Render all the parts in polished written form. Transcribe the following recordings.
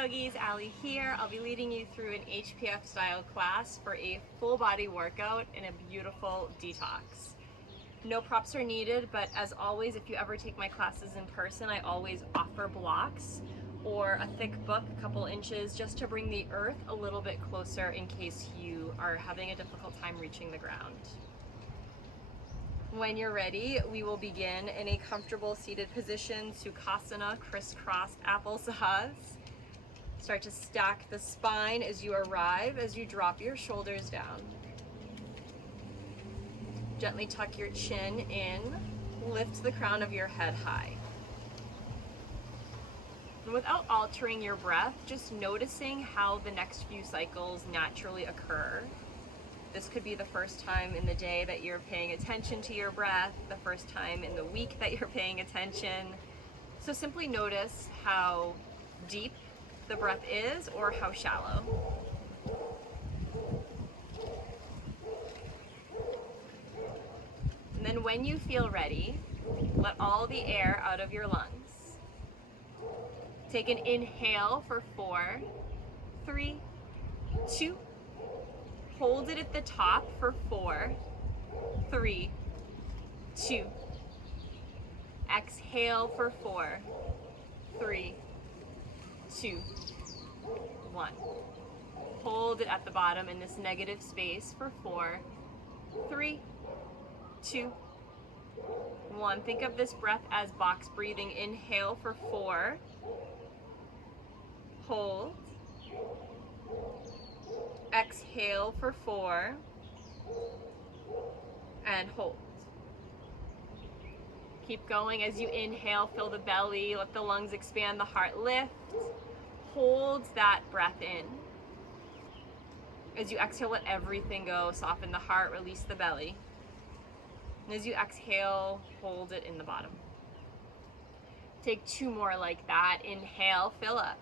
yogis, Ali here. I'll be leading you through an HPF style class for a full body workout and a beautiful detox. No props are needed, but as always, if you ever take my classes in person, I always offer blocks or a thick book, a couple inches, just to bring the earth a little bit closer in case you are having a difficult time reaching the ground. When you're ready, we will begin in a comfortable seated position, Sukhasana, crisscross applesauce. Start to stack the spine as you arrive, as you drop your shoulders down. Gently tuck your chin in, lift the crown of your head high. And without altering your breath, just noticing how the next few cycles naturally occur. This could be the first time in the day that you're paying attention to your breath, the first time in the week that you're paying attention. So simply notice how deep the breath is or how shallow. And then when you feel ready, let all the air out of your lungs. Take an inhale for 4, 3, 2. Hold it at the top for 4, 3, 2. Exhale for 4, 3, 2, 1. Hold it at the bottom in this negative space for 4, 3, 2, 1. Think of this breath as box breathing. Inhale for 4. Hold. Exhale for 4 and hold. Keep going. As you inhale, fill the belly, let the lungs expand, the heart lift. Hold that breath in. As you exhale, let everything go. Soften the heart, release the belly. And as you exhale, hold it in the bottom. Take 2 more like that. Inhale, fill up.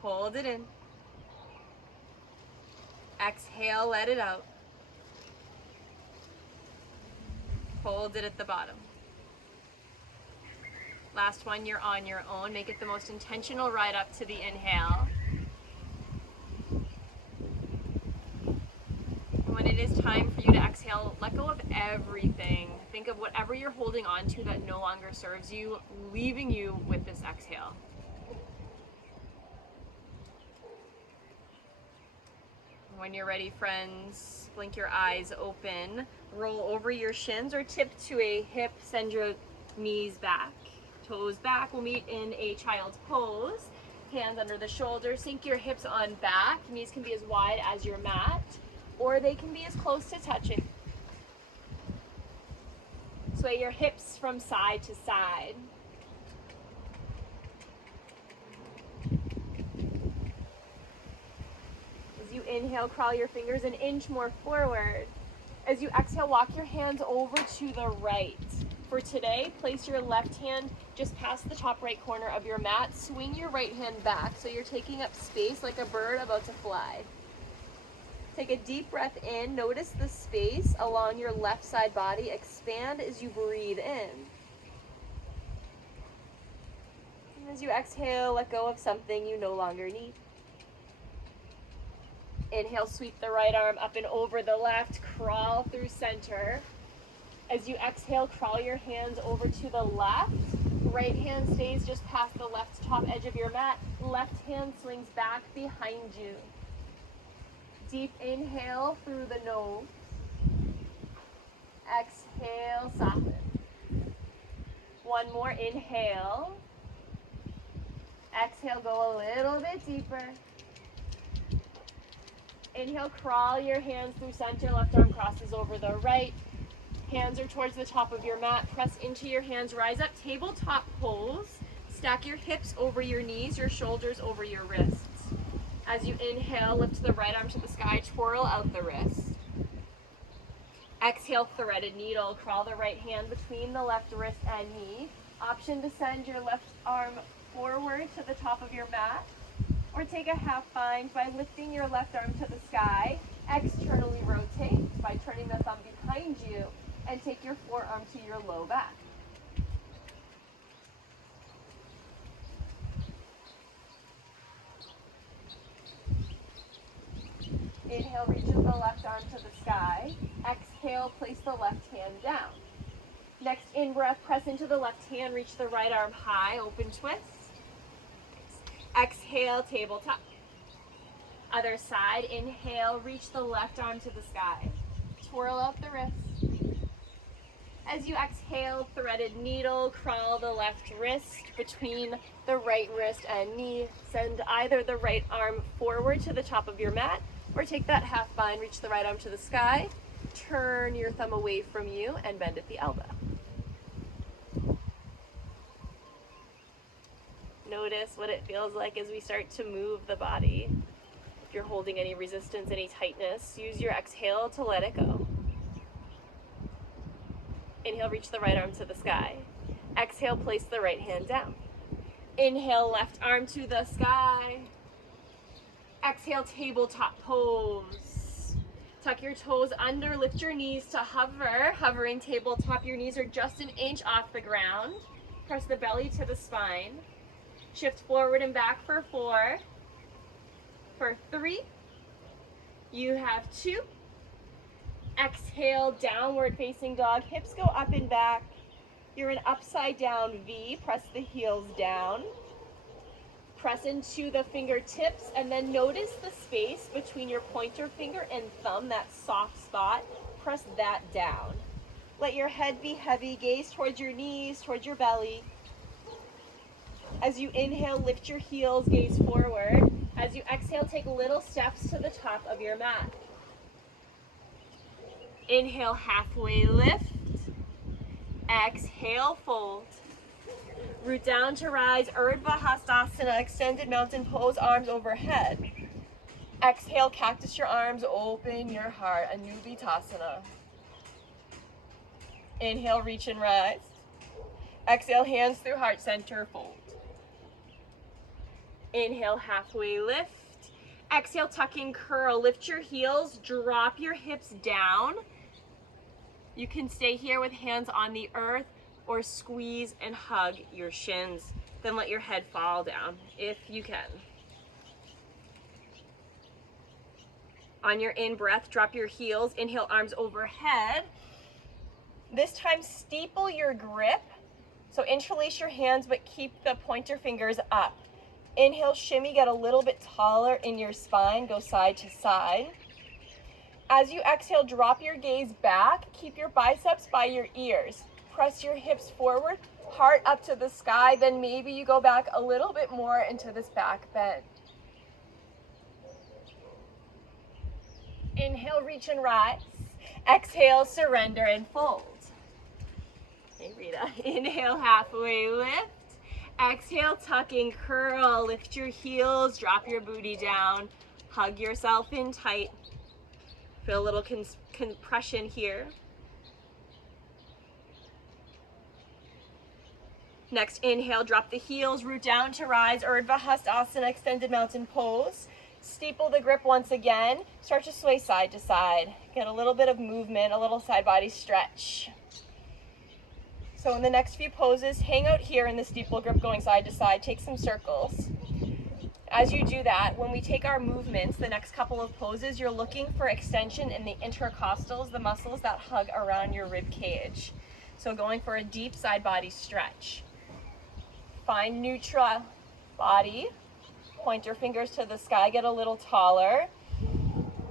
Hold it in. Exhale, let it out. Hold it at the bottom. Last one, you're on your own. Make it the most intentional ride up to the inhale. When it is time for you to exhale, let go of everything. Think of whatever you're holding on to that no longer serves you, leaving you with this exhale. When you're ready, friends, blink your eyes open, roll over your shins or tip to a hip, send your knees back, toes back. We'll meet in a child's pose, hands under the shoulders, sink your hips on back, knees can be as wide as your mat, or they can be as close to touching. Sway your hips from side to side. As you inhale, crawl your fingers an inch more forward. As you exhale, walk your hands over to the right. For today, place your left hand just past the top right corner of your mat. Swing your right hand back so you're taking up space like a bird about to fly. Take a deep breath in. Notice the space along your left side body. Expand as you breathe in. And as you exhale, let go of something you no longer need. Inhale, sweep the right arm up and over the left, crawl through center. As you exhale, crawl your hands over to the left. Right hand stays just past the left top edge of your mat. Left hand swings back behind you. Deep inhale through the nose. Exhale, soften. One more inhale. Exhale, go a little bit deeper. Inhale, crawl your hands through center. Left arm crosses over the right. Hands are towards the top of your mat. Press into your hands. Rise up, tabletop pose. Stack your hips over your knees, your shoulders over your wrists. As you inhale, lift the right arm to the sky. Twirl out the wrist. Exhale, threaded needle. Crawl the right hand between the left wrist and knee. Option to send your left arm forward to the top of your mat. Or take a half bind by lifting your left arm to the sky. Externally rotate by turning the thumb behind you and take your forearm to your low back. Inhale, reach the left arm to the sky. Exhale, place the left hand down. Next in-breath, press into the left hand, reach the right arm high, open twist. Exhale, tabletop. Other side, inhale, reach the left arm to the sky. Twirl out the wrist. As you exhale, threaded needle, crawl the left wrist between the right wrist and knee. Send either the right arm forward to the top of your mat, or take that half bind, reach the right arm to the sky, turn your thumb away from you, and bend at the elbow. Notice what it feels like as we start to move the body. If you're holding any resistance, any tightness, use your exhale to let it go. Inhale, reach the right arm to the sky. Exhale, place the right hand down. Inhale, left arm to the sky. Exhale, tabletop pose. Tuck your toes under, lift your knees to hover. Hovering tabletop, your knees are just an inch off the ground. Press the belly to the spine. Shift forward and back for 4. For 3. You have 2. Exhale, downward facing dog. Hips go up and back. You're in upside down V. Press the heels down. Press into the fingertips, and then notice the space between your pointer finger and thumb, that soft spot. Press that down. Let your head be heavy. Gaze towards your knees, towards your belly. As you inhale, lift your heels, gaze forward. As you exhale, take little steps to the top of your mat. Inhale, halfway lift. Exhale, fold. Root down to rise, Urdhva Hastasana, extended mountain pose, arms overhead. Exhale, cactus your arms, open your heart, Anubhutasana. Inhale, reach and rise. Exhale, hands through heart center, fold. Inhale, halfway lift. Exhale, tuck and curl. Lift your heels, drop your hips down. You can stay here with hands on the earth or squeeze and hug your shins. Then let your head fall down if you can. On your in-breath, drop your heels. Inhale, arms overhead. This time, steeple your grip. So interlace your hands, but keep the pointer fingers up. Inhale, shimmy, get a little bit taller in your spine. Go side to side. As you exhale, drop your gaze back. Keep your biceps by your ears. Press your hips forward, heart up to the sky. Then maybe you go back a little bit more into this back bend. Inhale, reach and rise. Exhale, surrender and fold. Hey, Rita. Inhale, halfway lift. Exhale, tuck and curl. Lift your heels, drop your booty down. Hug yourself in tight. Feel a little compression here. Next, inhale, drop the heels, root down to rise, Urdhva Hastasana, extended mountain pose. Steeple the grip once again. Start to sway side to side. Get a little bit of movement, a little side body stretch. So in the next few poses, hang out here in the steeple grip going side to side. Take some circles. As you do that, when we take our movements, the next couple of poses, you're looking for extension in the intercostals, the muscles that hug around your rib cage. So going for a deep side body stretch. Find neutral body. Pointer fingers to the sky, get a little taller.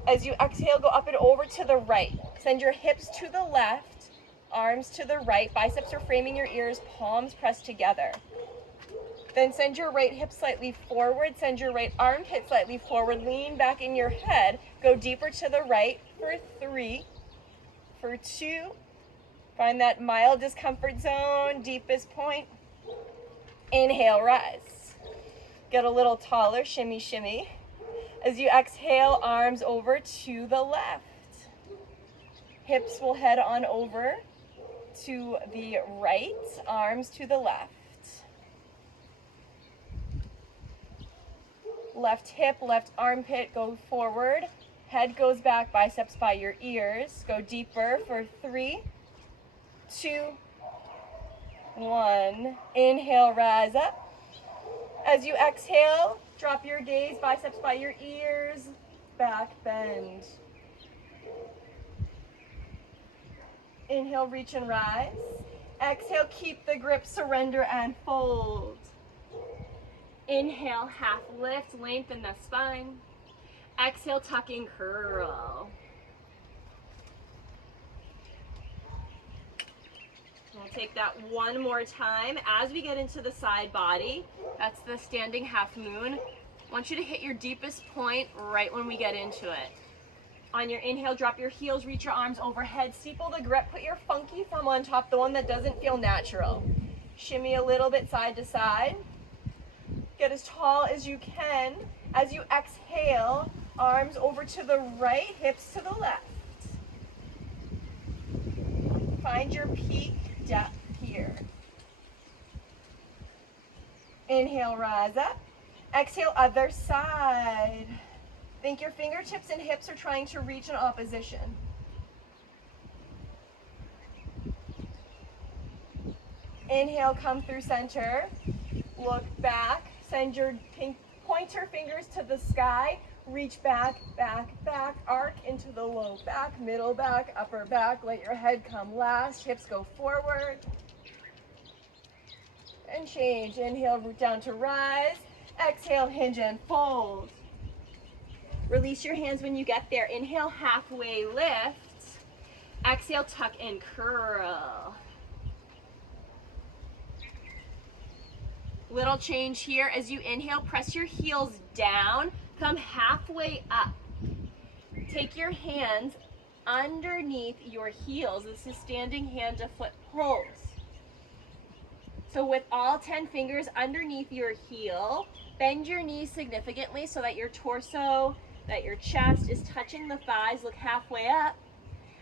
As you exhale, go up and over to the right. Send your hips to the left, arms to the right. Biceps are framing your ears, palms pressed together. Then send your right hip slightly forward, send your right armpit slightly forward, lean back in your head, go deeper to the right for 3, for 2, find that mild discomfort zone, deepest point. Inhale, rise. Get a little taller, shimmy, shimmy. As you exhale, arms over to the left. Hips will head on over to the right, arms to the left. Left hip, left armpit, go forward. Head goes back, biceps by your ears. Go deeper for 3, 2, 1. Inhale, rise up. As you exhale, drop your gaze, biceps by your ears. back, bend. Inhale, reach and rise. Exhale, keep the grip, surrender and fold. Inhale, half lift, lengthen the spine. Exhale, tuck and curl. We'll take that one more time. As we get into the side body, that's the standing half moon. I want you to hit your deepest point right when we get into it. On your inhale, drop your heels, reach your arms overhead, steeple the grip, put your funky thumb on top, the one that doesn't feel natural. Shimmy a little bit side to side. Get as tall as you can. As you exhale, arms over to the right, hips to the left. Find your peak depth here. Inhale, rise up. Exhale, other side. Think your fingertips and hips are trying to reach in opposition. Inhale, come through center. Look back. Send your pointer fingers to the sky. Reach back, back, back. Arc into the low back, middle back, upper back. Let your head come last. Hips go forward. And change. Inhale, root down to rise. Exhale, hinge and fold. Release your hands when you get there. Inhale, halfway lift. Exhale, tuck and curl. Little change here. As you inhale, press your heels down. Come halfway up. Take your hands underneath your heels. This is standing hand to foot pose. So with all 10 fingers underneath your heel, bend your knees significantly so that your torso, that your chest is touching the thighs. Look halfway up.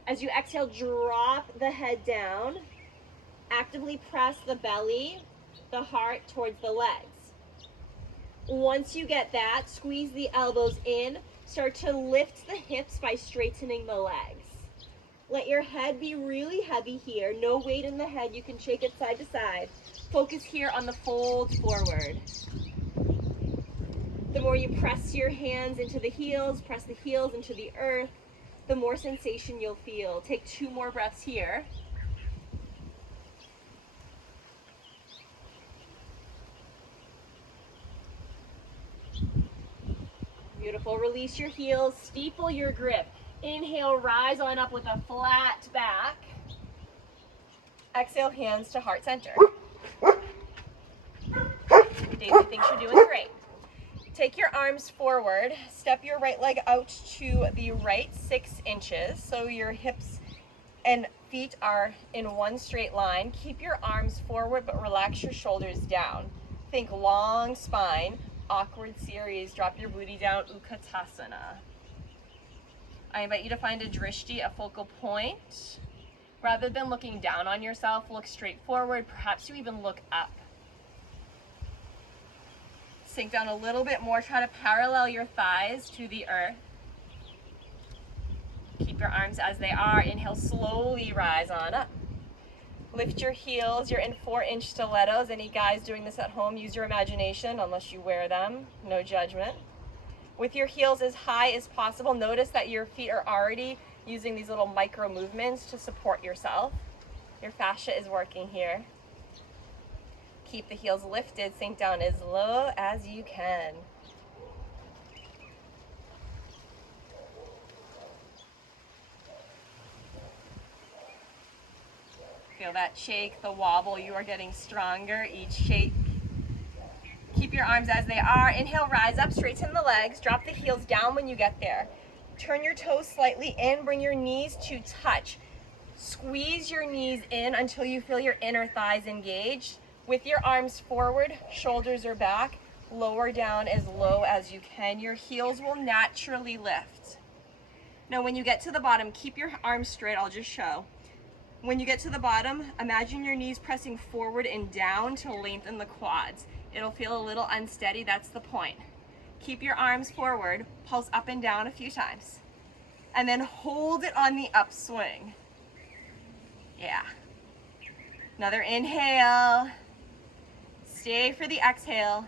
As you exhale, drop the head down. Actively press the belly, the heart towards the legs. Once you get that, squeeze the elbows in. Start to lift the hips by straightening the legs. Let your head be really heavy here. No weight in the head. You can shake it side to side. Focus here on the fold forward. The more you press your hands into the heels, press the heels into the earth, the more sensation you'll feel. Take 2 more breaths here. Beautiful. Release your heels, steeple your grip. Inhale, rise on up with a flat back. Exhale, hands to heart center. Daisy thinks you're doing great. Take your arms forward. Step your right leg out to the right 6 inches. So your hips and feet are in one straight line. Keep your arms forward, but relax your shoulders down. Think long spine. Awkward series. Drop your booty down, Utkatasana. I invite you to find a drishti, a focal point. Rather than looking down on yourself, look straight forward. Perhaps you even look up. Sink down a little bit more. Try to parallel your thighs to the earth. Keep your arms as they are. Inhale, slowly rise on up. Lift your heels. You're in 4-inch stilettos. Any guys doing this at home, use your imagination, unless you wear them. No judgment. With your heels as high as possible, notice that your feet are already using these little micro movements to support yourself. Your fascia is working here. Keep the heels lifted. Sink down as low as you can. Feel that shake, the wobble. You are getting stronger each shake. Keep your arms as they are. Inhale, rise up, straighten the legs. Drop the heels down when you get there. Turn your toes slightly in. Bring your knees to touch. Squeeze your knees in until you feel your inner thighs engaged. With your arms forward, shoulders are back. Lower down as low as you can. Your heels will naturally lift. Now, when you get to the bottom, keep your arms straight. I'll just show. When you get to the bottom, imagine your knees pressing forward and down to lengthen the quads. It'll feel a little unsteady. That's the point. Keep your arms forward. Pulse up and down a few times. And then hold it on the upswing. Yeah. Another inhale. Stay for the exhale.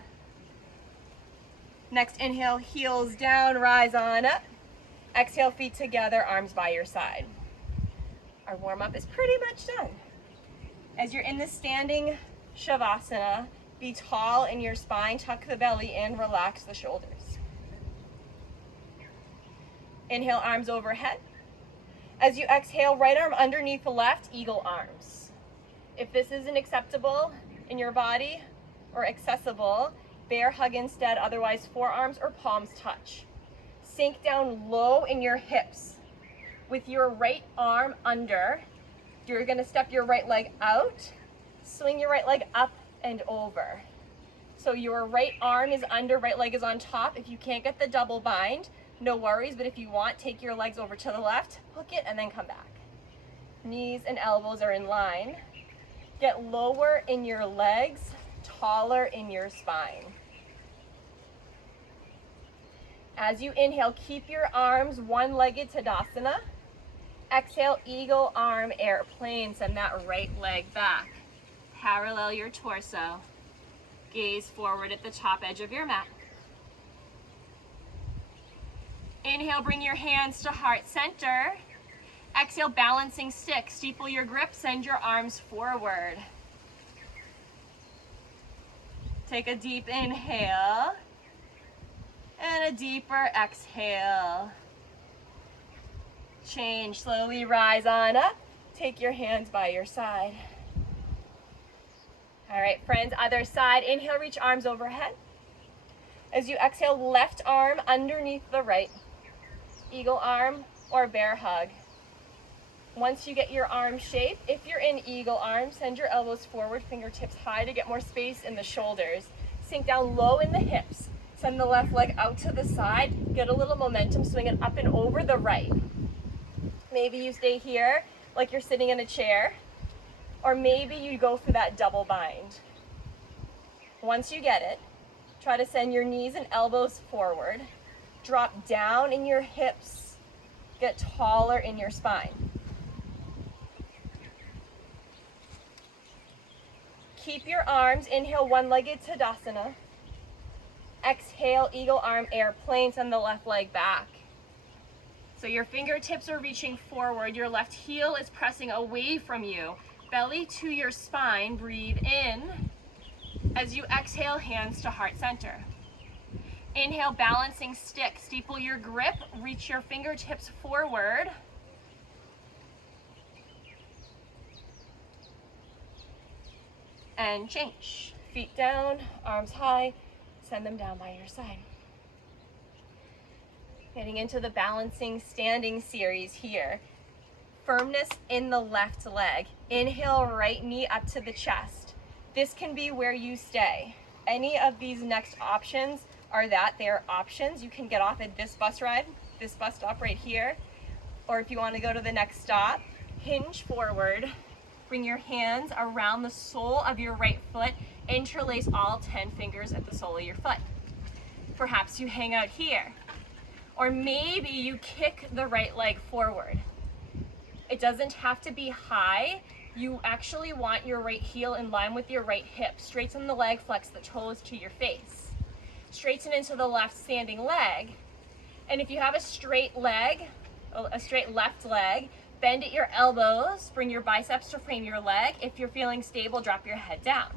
Next inhale, heels down, rise on up. Exhale, feet together, arms by your side. Our warm-up is pretty much done. As you're in the standing Shavasana, be tall in your spine, tuck the belly in, relax the shoulders. Inhale, arms overhead. As you exhale, right arm underneath the left, eagle arms. If this isn't acceptable in your body or accessible, bear hug instead, otherwise forearms or palms touch. Sink down low in your hips. With your right arm under, you're gonna step your right leg out, swing your right leg up and over. So your right arm is under, right leg is on top. If you can't get the double bind, no worries, but if you want, take your legs over to the left, hook it, and then come back. Knees and elbows are in line. Get lower in your legs, taller in your spine. As you inhale, keep your arms one-legged Tadasana. Exhale, eagle arm airplane. Send that right leg back. Parallel your torso. Gaze forward at the top edge of your mat. Inhale, bring your hands to heart center. Exhale, balancing stick. Steeple your grip, send your arms forward. Take a deep inhale and a deeper exhale. Change, slowly rise on up. Take your hands by your side. All right, friends, other side. Inhale, reach arms overhead. As you exhale, left arm underneath the right. Eagle arm or bear hug. Once you get your arm shape, if you're in eagle arm, send your elbows forward, fingertips high to get more space in the shoulders. Sink down low in the hips. Send the left leg out to the side. Get a little momentum, swing it up and over the right. Maybe you stay here like you're sitting in a chair, or maybe you go for that double bind. Once you get it, try to send your knees and elbows forward. Drop down in your hips. Get taller in your spine. Keep your arms. Inhale, one-legged Tadasana. Exhale, eagle arm airplane. Send the left leg back. So your fingertips are reaching forward. Your left heel is pressing away from you. Belly to your spine. Breathe in. As you exhale, hands to heart center. Inhale, balancing stick. Steeple your grip. Reach your fingertips forward. And change. Feet down, arms high. Send them down by your side. Getting into the balancing standing series here. Firmness in the left leg. Inhale, right knee up to the chest. This can be where you stay. Any of these next options are that. They are options. You can get off at this bus ride, this bus stop right here, or if you want to go to the next stop, hinge forward. Bring your hands around the sole of your right foot. Interlace all 10 fingers at the sole of your foot. Perhaps you hang out here. Or maybe you kick the right leg forward. It doesn't have to be high. You actually want your right heel in line with your right hip. Straighten the leg, flex the toes to your face. Straighten into the left standing leg. And if you have a straight leg, a straight left leg, bend at your elbows, bring your biceps to frame your leg. If you're feeling stable, drop your head down.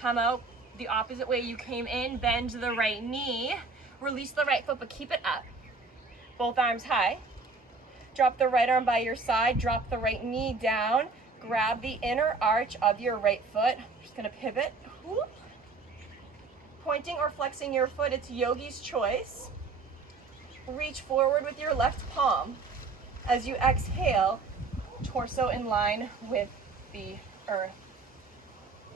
Come out the opposite way you came in, bend the right knee, release the right foot, but keep it up. Both arms high. Drop the right arm by your side, drop the right knee down, grab the inner arch of your right foot. Just gonna pivot. Whoop. Pointing or flexing your foot, it's yogi's choice. Reach forward with your left palm. As you exhale, torso in line with the earth.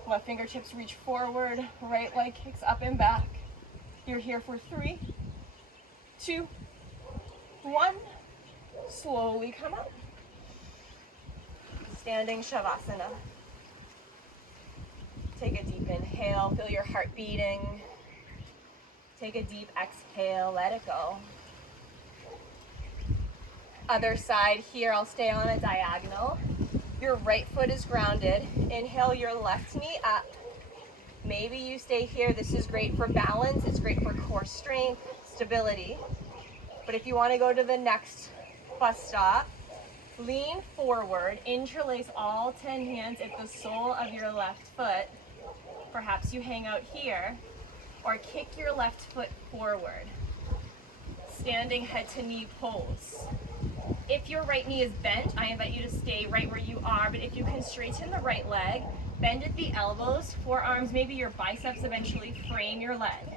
Left fingertips reach forward, right leg kicks up and back. You're here for 3, 2, 1. Slowly come up. Standing Shavasana. Take a deep inhale, feel your heart beating. Take a deep exhale, let it go. Other side here, I'll stay on a diagonal. Your right foot is grounded. Inhale your left knee up. Maybe you stay here. This is great for balance. It's great for core strength, stability. But if you want to go to the next bus stop, lean forward, interlace all 10 hands at the sole of your left foot. Perhaps you hang out here, or kick your left foot forward. Standing head to knee pose. If your right knee is bent, I invite you to stay right where you are, but if you can straighten the right leg, bend at the elbows, forearms, maybe your biceps eventually frame your leg.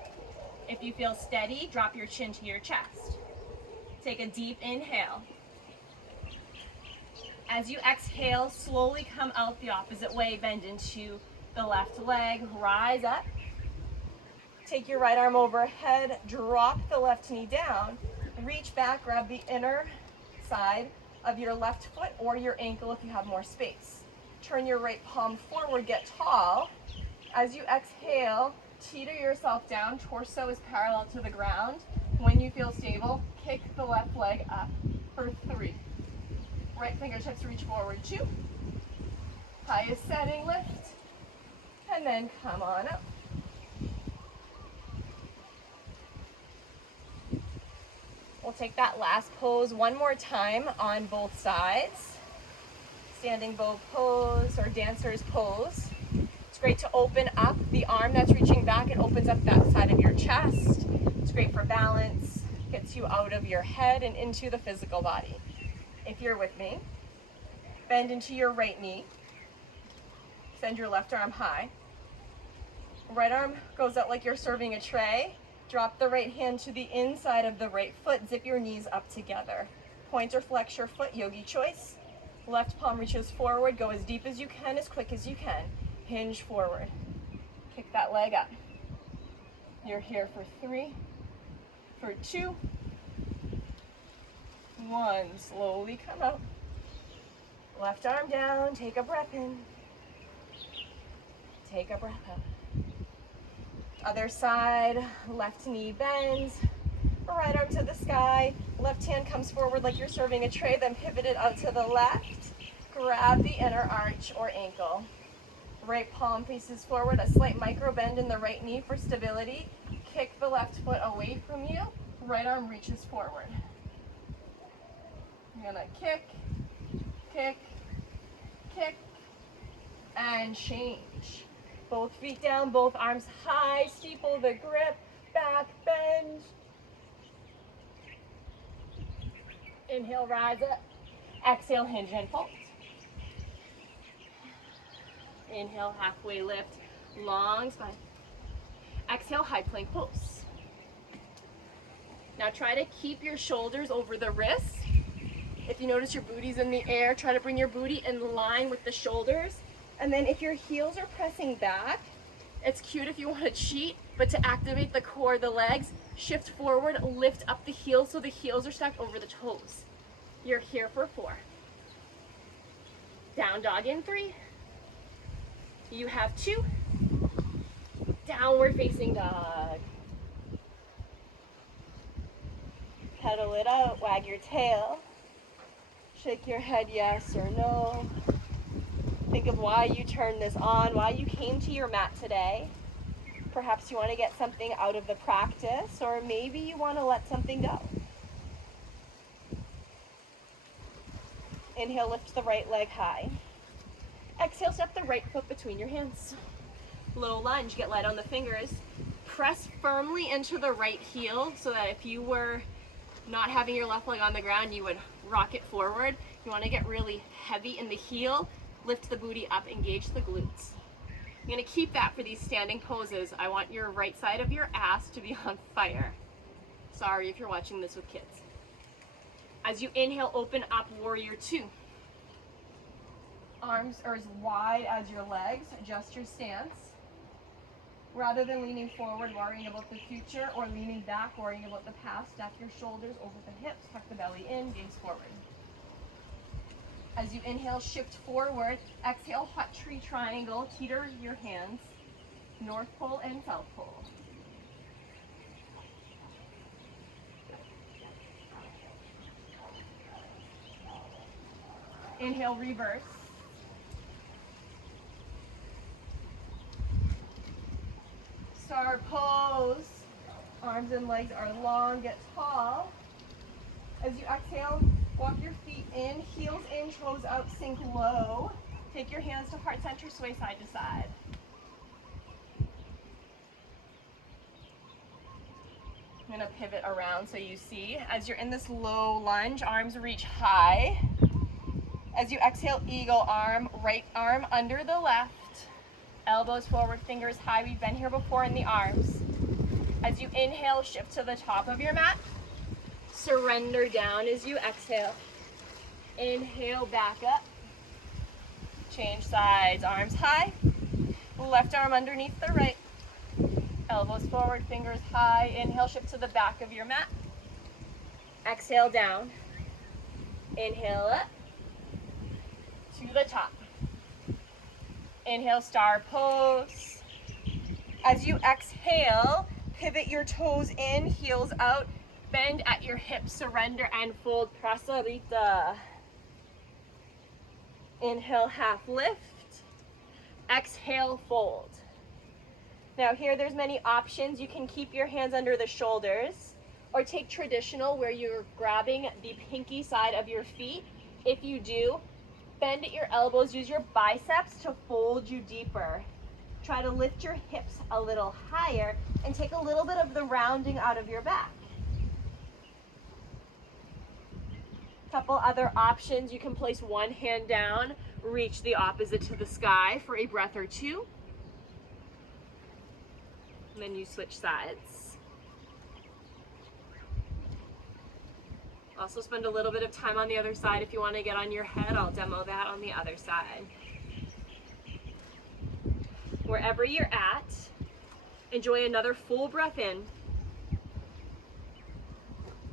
If you feel steady, drop your chin to your chest. Take a deep inhale. As you exhale, slowly come out the opposite way, bend into the left leg, rise up. Take your right arm overhead, drop the left knee down, reach back, grab the inner side of your left foot or your ankle if you have more space. Turn your right palm forward, get tall. As you exhale, teeter yourself down, torso is parallel to the ground. When you feel stable, kick the left leg up for 3. Right fingertips reach forward, 2. Highest setting, lift, and then come on up. We'll take that last pose one more time on both sides. Standing bow pose or dancer's pose. It's great to open up the arm that's reaching back. It opens up that side of your chest. It's great for balance, gets you out of your head and into the physical body. If you're with me, bend into your right knee. Send your left arm high. Right arm goes out like you're serving a tray. Drop the right hand to the inside of the right foot. Zip your knees up together. Point or flex your foot, yogi choice. Left palm reaches forward. Go as deep as you can, as quick as you can. Hinge forward. Kick that leg up. You're here for 3, for 2, 1. Slowly come out. Left arm down. Take a breath in. Take a breath out. Other side, left knee bends, right arm to the sky, left hand comes forward like you're serving a tray, then pivot it out to the left, grab the inner arch or ankle. Right palm faces forward, a slight micro bend in the right knee for stability, kick the left foot away from you, right arm reaches forward. You're gonna kick, kick, kick, and change. Both feet down, both arms high, steeple the grip, back bend. Inhale, rise up. Exhale, hinge and fold. Inhale, halfway lift, long spine. Exhale, high plank pose. Now try to keep your shoulders over the wrists. If you notice your booty's in the air, try to bring your booty in line with the shoulders. And then if your heels are pressing back, it's cute if you want to cheat, but to activate the core, the legs, shift forward, lift up the heels so the heels are stacked over the toes. You're here for 4. Down dog in 3. You have 2. Downward facing dog. Pedal it out, wag your tail. Shake your head yes or no. Think of why you turned this on, why you came to your mat today. Perhaps you want to get something out of the practice, or maybe you want to let something go. Inhale, lift the right leg high. Exhale, step the right foot between your hands. Low lunge, get light on the fingers. Press firmly into the right heel so that if you were not having your left leg on the ground, you would rock it forward. You want to get really heavy in the heel. Lift the booty up, engage the glutes. I'm going to keep that for these standing poses. I want your right side of your ass to be on fire. Sorry if you're watching this with kids. As you inhale, open up, warrior 2. Arms are as wide as your legs, adjust your stance. Rather than leaning forward, worrying about the future, or leaning back, worrying about the past, stack your shoulders over the hips, tuck the belly in, gaze forward. As you inhale, shift forward. Exhale, hot tree triangle. Teeter your hands, north pole and south pole. Inhale, reverse. star pose. Arms and legs are long, get tall. As you exhale, walk your feet in, heels in, toes out, sink low. Take your hands to heart center, sway side to side. I'm gonna pivot around so you see. As you're in this low lunge, arms reach high. As you exhale, eagle arm, right arm under the left. Elbows forward, fingers high. We've been here before in the arms. As you inhale, shift to the top of your mat. Surrender down as you exhale. Inhale, back up. Change sides, arms high. Left arm underneath the right. Elbows forward, fingers high. Inhale, shift to the back of your mat. Exhale down. Inhale up to the top. Inhale, star pose. As you exhale, pivot your toes in, heels out, bend at your hips, surrender and fold, prasarita. Inhale, half lift. Exhale, fold. Now here there's many options. You can keep your hands under the shoulders or take traditional where you're grabbing the pinky side of your feet. If you do, bend at your elbows, use your biceps to fold you deeper. Try to lift your hips a little higher and take a little bit of the rounding out of your back. Couple other options. You can place one hand down, reach the opposite to the sky for a breath or two. And then you switch sides. Also spend a little bit of time on the other side. If you want to get on your head, I'll demo that on the other side. Wherever you're at, enjoy another full breath in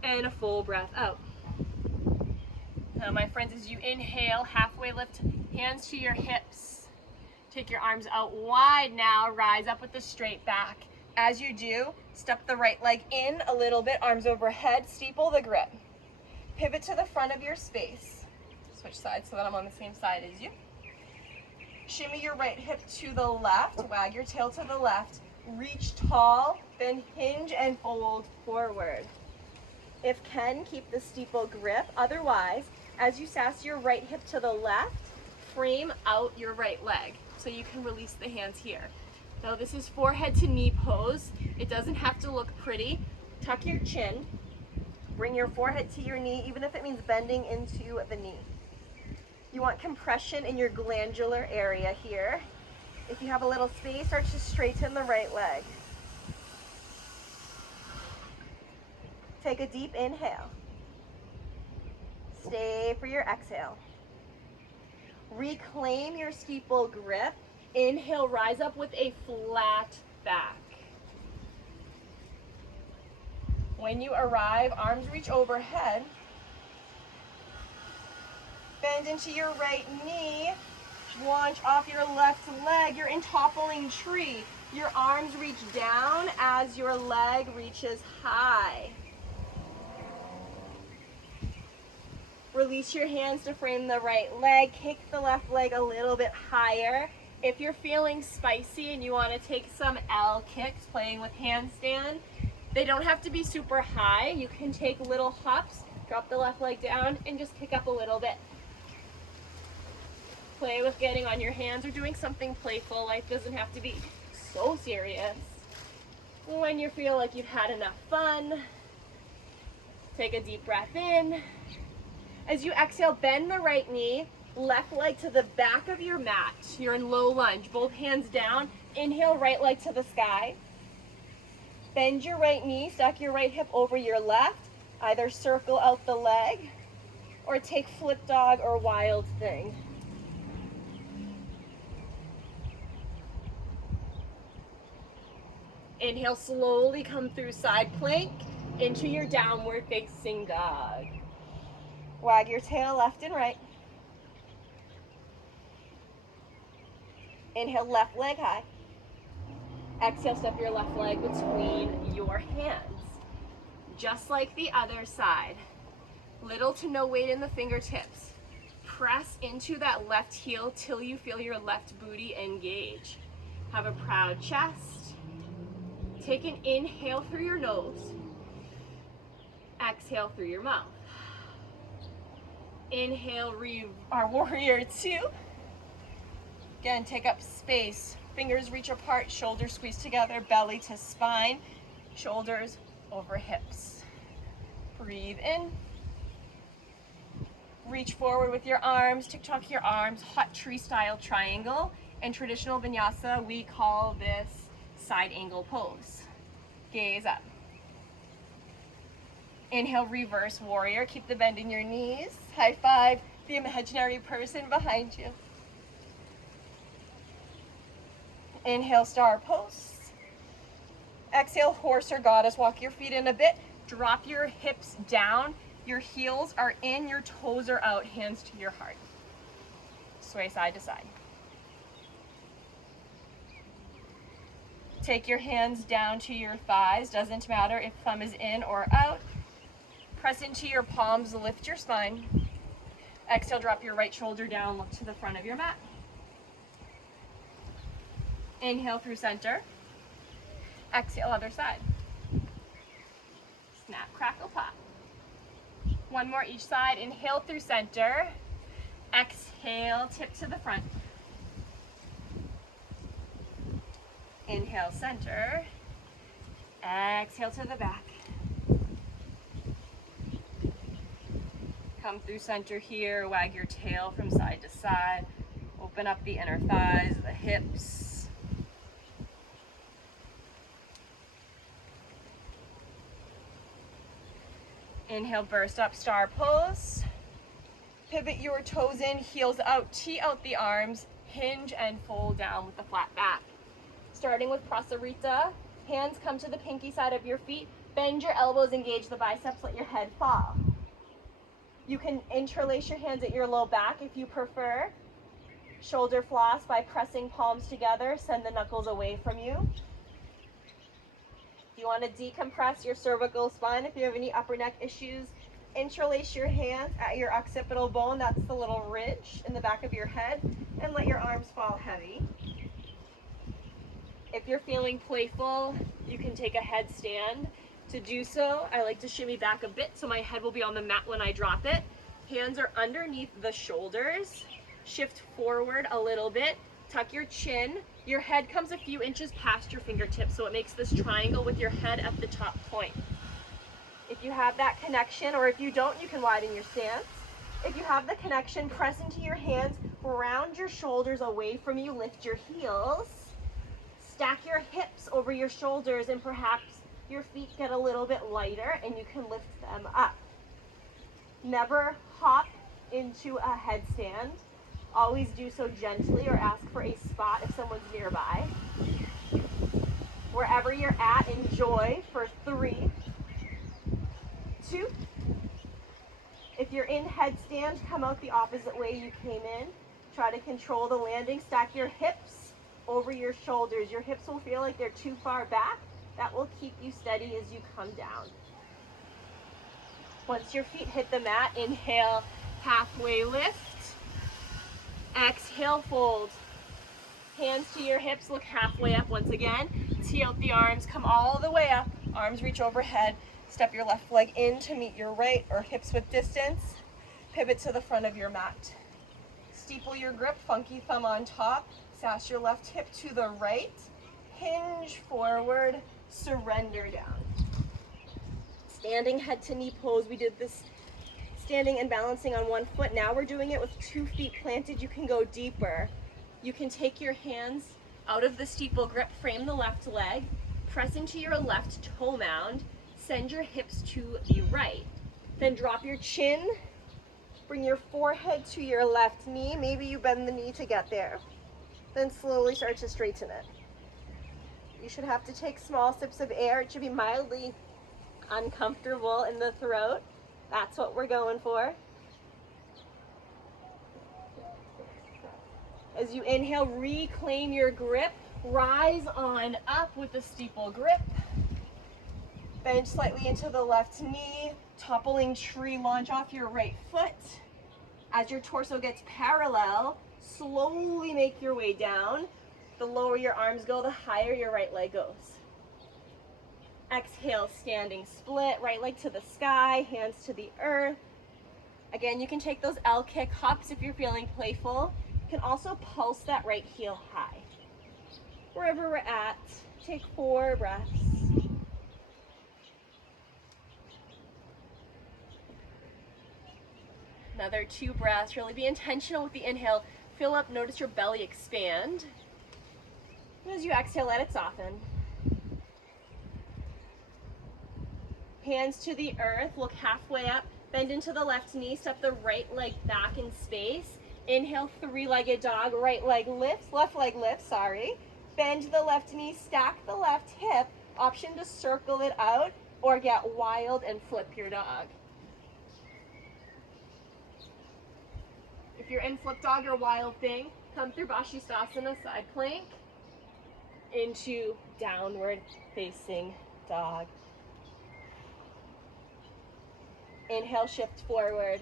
and a full breath out. Now, my friends, as you inhale, halfway lift, hands to your hips. Take your arms out wide now, rise up with a straight back. As you do, step the right leg in a little bit, arms overhead, steeple the grip. Pivot to the front of your space. Switch sides so that I'm on the same side as you. Shimmy your right hip to the left, wag your tail to the left, reach tall, then hinge and fold forward. If can, keep the steeple grip. Otherwise, as you sass your right hip to the left, frame out your right leg so you can release the hands here. Now this is forehead to knee pose. It doesn't have to look pretty. Tuck your chin. Bring your forehead to your knee, even if it means bending into the knee. You want compression in your glandular area here. If you have a little space, start to straighten the right leg. Take a deep inhale. Stay for your exhale. Reclaim your steeple grip. Inhale, rise up with a flat back. When you arrive, arms reach overhead. Bend into your right knee. Launch off your left leg. You're in toppling tree. Your arms reach down as your leg reaches high. Release your hands to frame the right leg. Kick the left leg a little bit higher. If you're feeling spicy and you want to take some L kicks, playing with handstand, they don't have to be super high. You can take little hops, drop the left leg down, and just kick up a little bit. Play with getting on your hands or doing something playful. Life doesn't have to be so serious. When you feel like you've had enough fun, take a deep breath in. As you exhale, bend the right knee, left leg to the back of your mat. You're in low lunge, both hands down. Inhale, right leg to the sky. Bend your right knee, stack your right hip over your left. Either circle out the leg or take flip dog or wild thing. Inhale, slowly come through side plank into your downward facing dog. Wag your tail left and right. Inhale, left leg high. Exhale, step your left leg between your hands. Just like the other side. Little to no weight in the fingertips. Press into that left heel till you feel your left booty engage. Have a proud chest. Take an inhale through your nose. Exhale through your mouth. Inhale, our warrior two. Again, take up space. Fingers reach apart, shoulders squeeze together, belly to spine, shoulders over hips. Breathe in. Reach forward with your arms, tick-tock your arms, hot tree style triangle. In traditional vinyasa, we call this side angle pose. Gaze up. Inhale, reverse warrior. Keep the bend in your knees. High five the imaginary person behind you. Inhale, star pose. Exhale, horse or goddess. Walk your feet in a bit. Drop your hips down. Your heels are in, your toes are out, hands to your heart. Sway side to side. Take your hands down to your thighs. Doesn't matter if thumb is in or out. Press into your palms, lift your spine. Exhale, drop your right shoulder down, look to the front of your mat. Inhale through center. Exhale, other side. Snap, crackle, pop. One more each side. Inhale through center. Exhale, tip to the front. Inhale, center. Exhale to the back. Come through center here. Wag your tail from side to side. Open up the inner thighs, the hips. Inhale, burst up, star pose. Pivot your toes in, heels out, tee out the arms, hinge and fold down with the flat back. Starting with Prasarita, hands come to the pinky side of your feet, bend your elbows, engage the biceps, let your head fall. You can interlace your hands at your low back if you prefer. Shoulder floss by pressing palms together, send the knuckles away from you. If you want to decompress your cervical spine, if you have any upper neck issues, interlace your hands at your occipital bone, that's the little ridge in the back of your head, and let your arms fall heavy. If you're feeling playful, you can take a headstand. To do so, I like to shimmy back a bit so my head will be on the mat when I drop it. Hands are underneath the shoulders. Shift forward a little bit. Tuck your chin. Your head comes a few inches past your fingertips, so it makes this triangle with your head at the top point. If you have that connection, or if you don't, you can widen your stance. If you have the connection, press into your hands, round your shoulders away from you, lift your heels. Stack your hips over your shoulders, and perhaps your feet get a little bit lighter and you can lift them up. Never hop into a headstand. Always do so gently or ask for a spot if someone's nearby. Wherever you're at, enjoy for 3, 2. If you're in headstand, come out the opposite way you came in. Try to control the landing. Stack your hips over your shoulders. Your hips will feel like they're too far back. That will keep you steady as you come down. Once your feet hit the mat, inhale, halfway lift. Exhale, fold. Hands to your hips, look halfway up once again. Tee out the arms, come all the way up. Arms reach overhead. Step your left leg in to meet your right, or hips with distance. Pivot to the front of your mat. Steeple your grip, funky thumb on top. Sass your left hip to the right. Hinge forward, surrender down. Standing head to knee pose. We did this standing and balancing on one foot. Now we're doing it with 2 feet planted. You can go deeper. You can take your hands out of the steeple grip, frame the left leg, press into your left toe mound, send your hips to the right. Then drop your chin, bring your forehead to your left knee. Maybe you bend the knee to get there. Then slowly start to straighten it. You should have to take small sips of air. It should be mildly uncomfortable in the throat. That's what we're going for. As you inhale, reclaim your grip. Rise on up with the steeple grip. Bend slightly into the left knee. Toppling tree, launch off your right foot. As your torso gets parallel, slowly make your way down. The lower your arms go, the higher your right leg goes. Exhale, standing split, right leg to the sky, hands to the earth. Again, you can take those L kick hops if you're feeling playful. You can also pulse that right heel high. Wherever we're at, take 4 breaths. Another 2 breaths. Really be intentional with the inhale. Fill up, notice your belly expand. And as you exhale, let it soften. Hands to the earth, look halfway up, bend into the left knee, step the right leg back in space. Inhale, 3-legged dog, right leg lifts, left leg lifts, sorry. Bend the left knee, stack the left hip. Option to circle it out or get wild and flip your dog. If you're in flip dog or wild thing, come through Vashisthasana, side plank, into downward facing dog. Inhale, shift forward.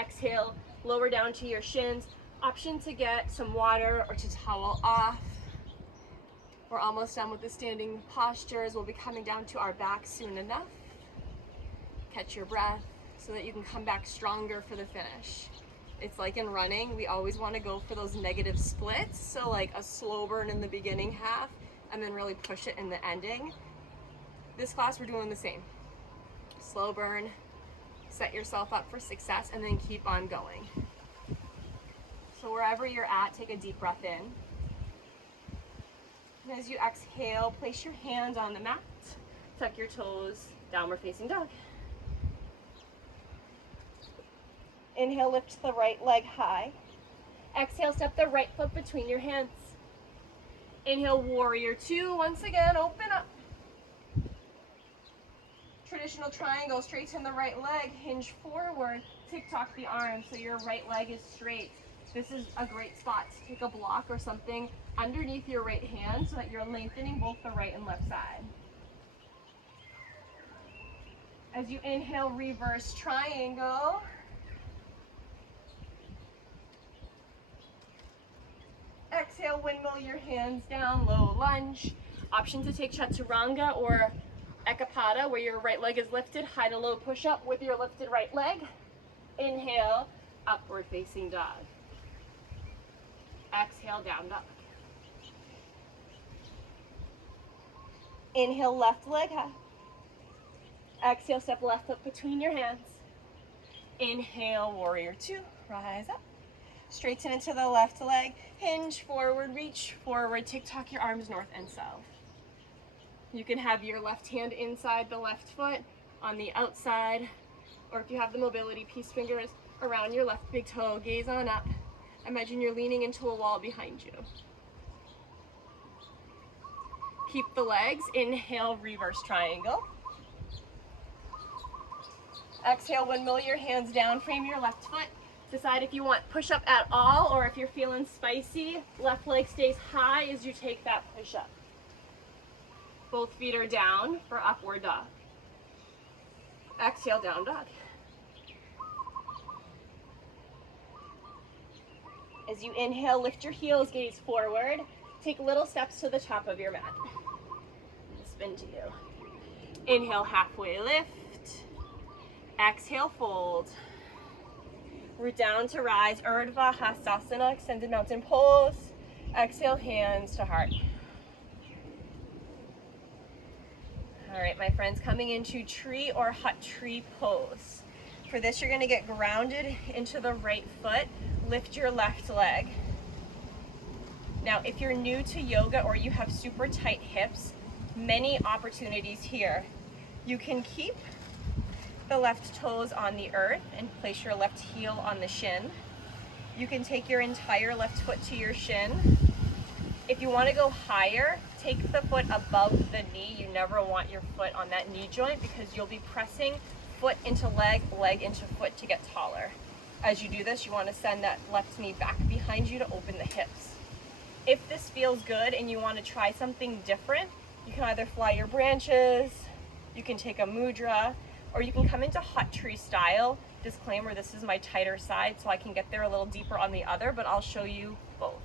Exhale, lower down to your shins. Option to get some water or to towel off. We're almost done with the standing postures. We'll be coming down to our back soon enough. Catch your breath so that you can come back stronger for the finish. It's like in running, we always want to go for those negative splits. So like a slow burn in the beginning half and then really push it in the ending. This class, we're doing the same. Slow burn, set yourself up for success, and then keep on going. So wherever you're at, take a deep breath in. And as you exhale, place your hands on the mat. Tuck your toes, downward facing dog. Inhale, lift the right leg high. Exhale, step the right foot between your hands. Inhale, warrior 2. Once again, open up. Traditional triangle, straighten the right leg, hinge forward, tick-tock the arms so your right leg is straight. This is a great spot to take a block or something underneath your right hand so that you're lengthening both the right and left side. As you inhale, reverse triangle. Exhale, windmill your hands down, low lunge. Option to take chaturanga or ekapada, where your right leg is lifted, high to low push up with your lifted right leg. Inhale, upward facing dog. Exhale, down dog. Inhale, left leg high. Exhale, step left foot between your hands. Inhale, warrior 2, rise up. Straighten into the left leg, hinge forward, reach forward, tick-tock your arms north and south. You can have your left hand inside the left foot, on the outside, or if you have the mobility, peace fingers around your left big toe, gaze on up. Imagine you're leaning into a wall behind you. Keep the legs, inhale, reverse triangle. Exhale, windmill your hands down, frame your left foot. Decide if you want push-up at all, or if you're feeling spicy, left leg stays high as you take that push-up. Both feet are down for upward dog. Exhale, down dog. As you inhale, lift your heels, gaze forward. Take little steps to the top of your mat. Spin to you. Inhale, halfway lift. Exhale, fold. Root down to rise, Urdhva Hastasana, extended mountain pose. Exhale, hands to heart. All right, my friends, coming into tree or hut tree pose. For this, you're gonna get grounded into the right foot, lift your left leg. Now, if you're new to yoga or you have super tight hips, many opportunities here. You can keep the left toes on the earth and place your left heel on the shin. You can take your entire left foot to your shin. If you want to go higher, take the foot above the knee. You never want your foot on that knee joint because you'll be pressing foot into leg, leg into foot to get taller. As you do this, you want to send that left knee back behind you to open the hips. If this feels good and you want to try something different, you can either fly your branches, you can take a mudra, or you can come into hut tree style. Disclaimer, this is my tighter side, so I can get there a little deeper on the other, but I'll show you both.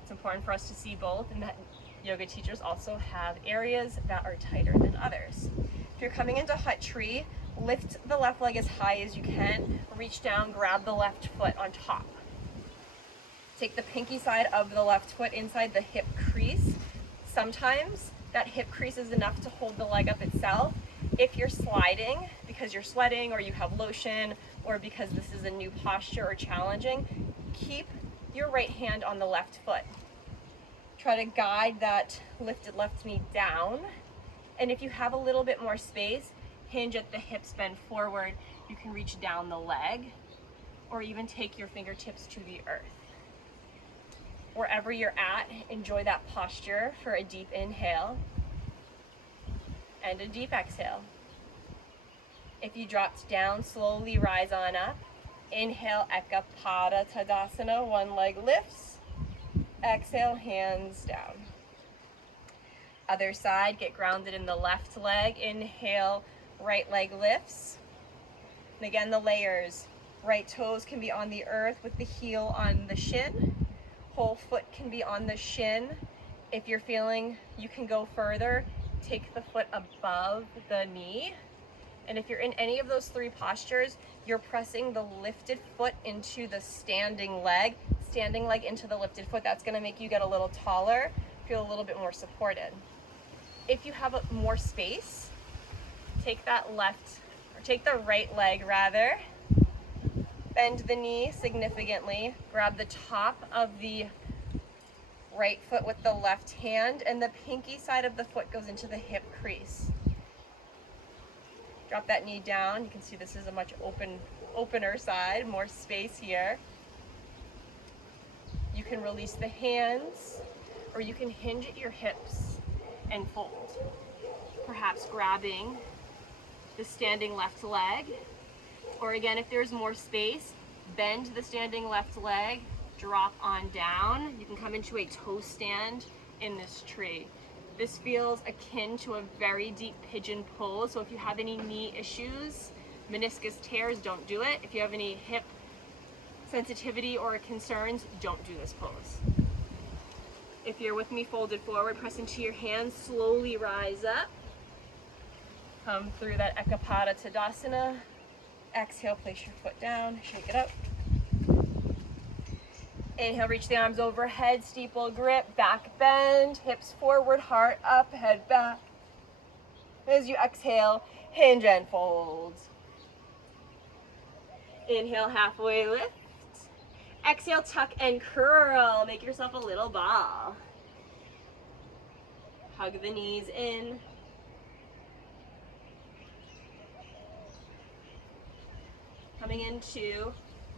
It's important for us to see both, and that Yoga teachers also have areas that are tighter than others. If you're coming into hut tree, lift the left leg as high as you can, reach down, grab the left foot on top. Take the pinky side of the left foot inside the hip crease. Sometimes that hip crease is enough to hold the leg up itself. If you're sliding because you're sweating or you have lotion or because this is a new posture or challenging, keep your right hand on the left foot. Try to guide that lifted left knee down. And if you have a little bit more space, hinge at the hips, bend forward. You can reach down the leg or even take your fingertips to the earth. Wherever you're at, enjoy that posture for a deep inhale and a deep exhale. If you dropped down, slowly rise on up. Inhale, Ekapada Tadasana, one leg lifts. Exhale, hands down. Other side, get grounded in the left leg. Inhale, right leg lifts. And again, the layers. Right toes can be on the earth with the heel on the shin. Whole foot can be on the shin. If you're feeling you can go further, take the foot above the knee. And if you're in any of those three postures, you're pressing the lifted foot into the standing leg into the lifted foot. That's going to make you get a little taller, feel a little bit more supported. If you have more space, take the right leg rather, bend the knee significantly, grab the top of the right foot with the left hand, and the pinky side of the foot goes into the hip crease. Drop that knee down. You can see this is a much opener side, more space here. You can release the hands, or you can hinge at your hips and fold. Perhaps grabbing the standing left leg, or again, if there's more space, bend the standing left leg, drop on down. You can come into a toe stand in this tree. This feels akin to a very deep pigeon pose, so if you have any knee issues, meniscus tears, don't do it. If you have any hip sensitivity or concerns, don't do this pose. If you're with me, folded forward, press into your hands, slowly rise up. Come through that Ekapada Tadasana. Exhale, place your foot down, shake it up. Inhale, reach the arms overhead, steeple grip, back bend, hips forward, heart up, head back. As you exhale, hinge and fold. Inhale, halfway lift. Exhale, tuck and curl. Make yourself a little ball. Hug the knees in. Coming into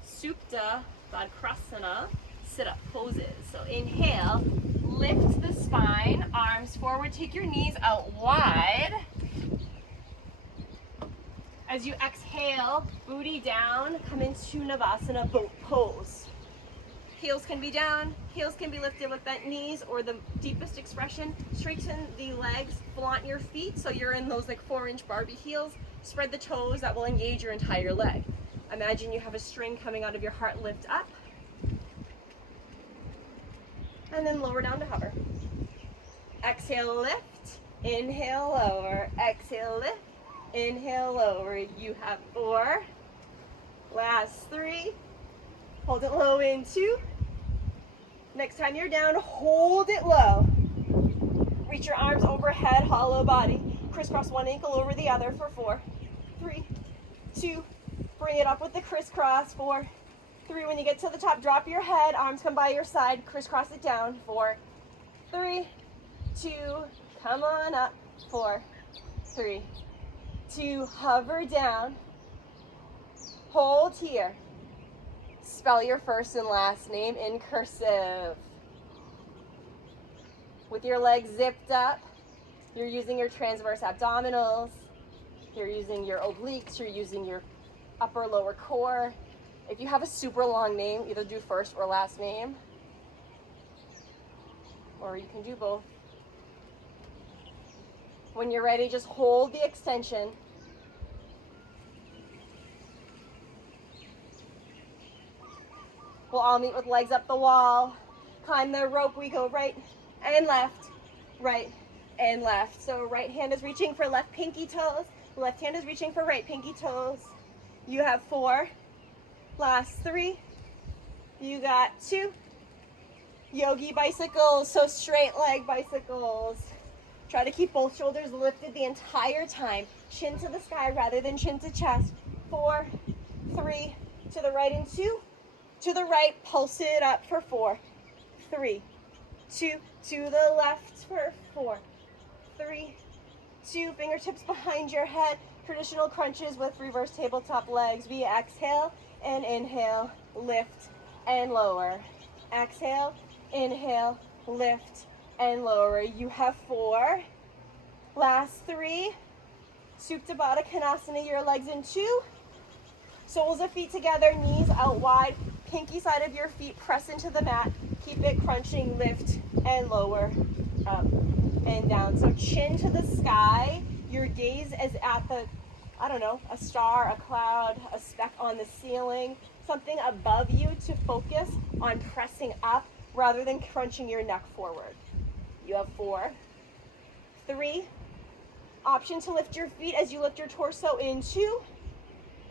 Supta Tadasana, sit-up poses. So inhale, lift the spine, arms forward, take your knees out wide. As you exhale, booty down, come into Navasana, boat pose. Heels can be down, heels can be lifted with bent knees, or the deepest expression, straighten the legs, flaunt your feet, so you're in those like 4-inch Barbie heels. Spread the toes, that will engage your entire leg. Imagine you have a string coming out of your heart, lift up. And then lower down to hover. Exhale, lift. Inhale, lower. Exhale, lift. Inhale, lower. You have 4. Last 3. Hold it low in 2. Next time you're down, hold it low. Reach your arms overhead, hollow body. Crisscross one ankle over the other for 4. 3, 2. Bring it up with the crisscross. 4, 3. When you get to the top, drop your head. Arms come by your side. Crisscross it down. 4, 3, 2. Come on up. 4, 3, 2. Hover down. Hold here. Spell your first and last name in cursive. With your legs zipped up, you're using your transverse abdominals. You're using your obliques. You're using your upper lower core. If you have a super long name, either do first or last name, or you can do both. When you're ready, just hold the extension. We'll all meet with legs up the wall. Climb the rope, we go right and left, right, and left. So right hand is reaching for left pinky toes. Left hand is reaching for right pinky toes. You have 4. Last 3. You got 2. Yogi bicycles, so straight leg bicycles. Try to keep both shoulders lifted the entire time. Chin to the sky rather than chin to chest. 4, 3, to the right and 2. To the right, pulse it up for 4, 3, 2, to the left for 4, 3, 2, fingertips behind your head. Traditional crunches with reverse tabletop legs. We exhale and inhale, lift and lower. Exhale, inhale, lift and lower. You have 4. Last 3. Supta Baddha Konasana, your legs in 2. Soles of feet together, knees out wide. Pinky side of your feet press into the mat. Keep it crunching, lift and lower, up and down. So chin to the sky. Your gaze is at the, I don't know, a star, a cloud, a speck on the ceiling, something above you to focus on pressing up rather than crunching your neck forward. You have 4, 3, option to lift your feet as you lift your torso in 2.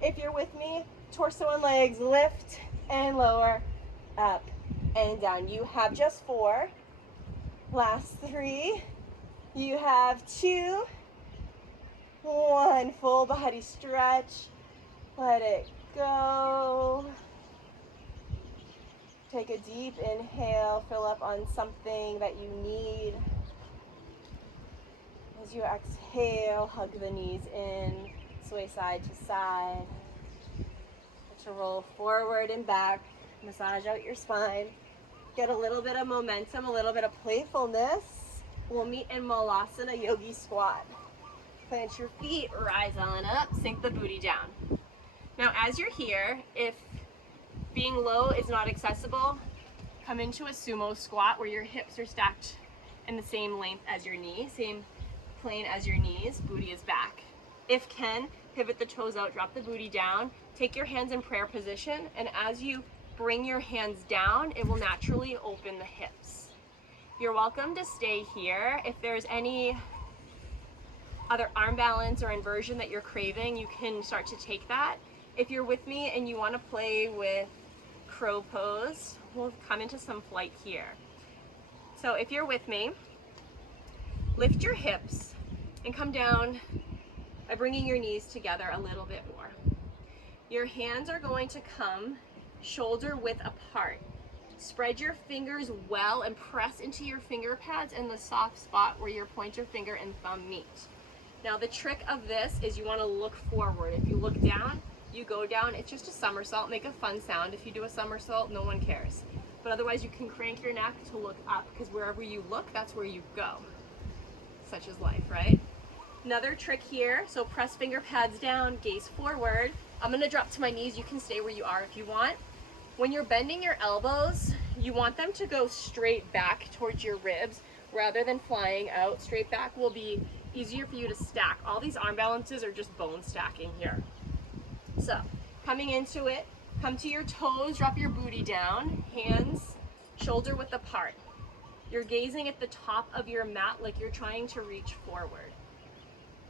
If you're with me, torso and legs lift and lower, up and down. You have just 4. Last 3. You have 2. 1. Full body stretch. Let it go. Take a deep inhale. Fill up on something that you need. As you exhale, hug the knees in. Sway side to side. To roll forward and back, massage out your spine, get a little bit of momentum, a little bit of playfulness. We'll meet in Malasana Yogi Squat. Plant your feet, rise on up, sink the booty down. Now as you're here, if being low is not accessible, come into a sumo squat where your hips are stacked in the same length as your knee, same plane as your knees, booty is back. If can, pivot the toes out, drop the booty down, take your hands in prayer position, and as you bring your hands down, it will naturally open the hips. You're welcome to stay here. If there's any other arm balance or inversion that you're craving, you can start to take that. If you're with me and you want to play with crow pose, we'll come into some flight here. So if you're with me, lift your hips and come down by bringing your knees together a little bit more. Your hands are going to come shoulder width apart. Spread your fingers well and press into your finger pads in the soft spot where your pointer finger and thumb meet. Now the trick of this is you want to look forward. If you look down, you go down. It's just a somersault. Make a fun sound. If you do a somersault, no one cares. But otherwise you can crank your neck to look up, because wherever you look, that's where you go. Such is life, right? Another trick here, so press finger pads down, gaze forward. I'm gonna drop to my knees. You can stay where you are if you want. When you're bending your elbows, you want them to go straight back towards your ribs rather than flying out. Straight back will be easier for you to stack. All these arm balances are just bone stacking here. So, coming into it, come to your toes, drop your booty down, hands shoulder width apart. You're gazing at the top of your mat like you're trying to reach forward.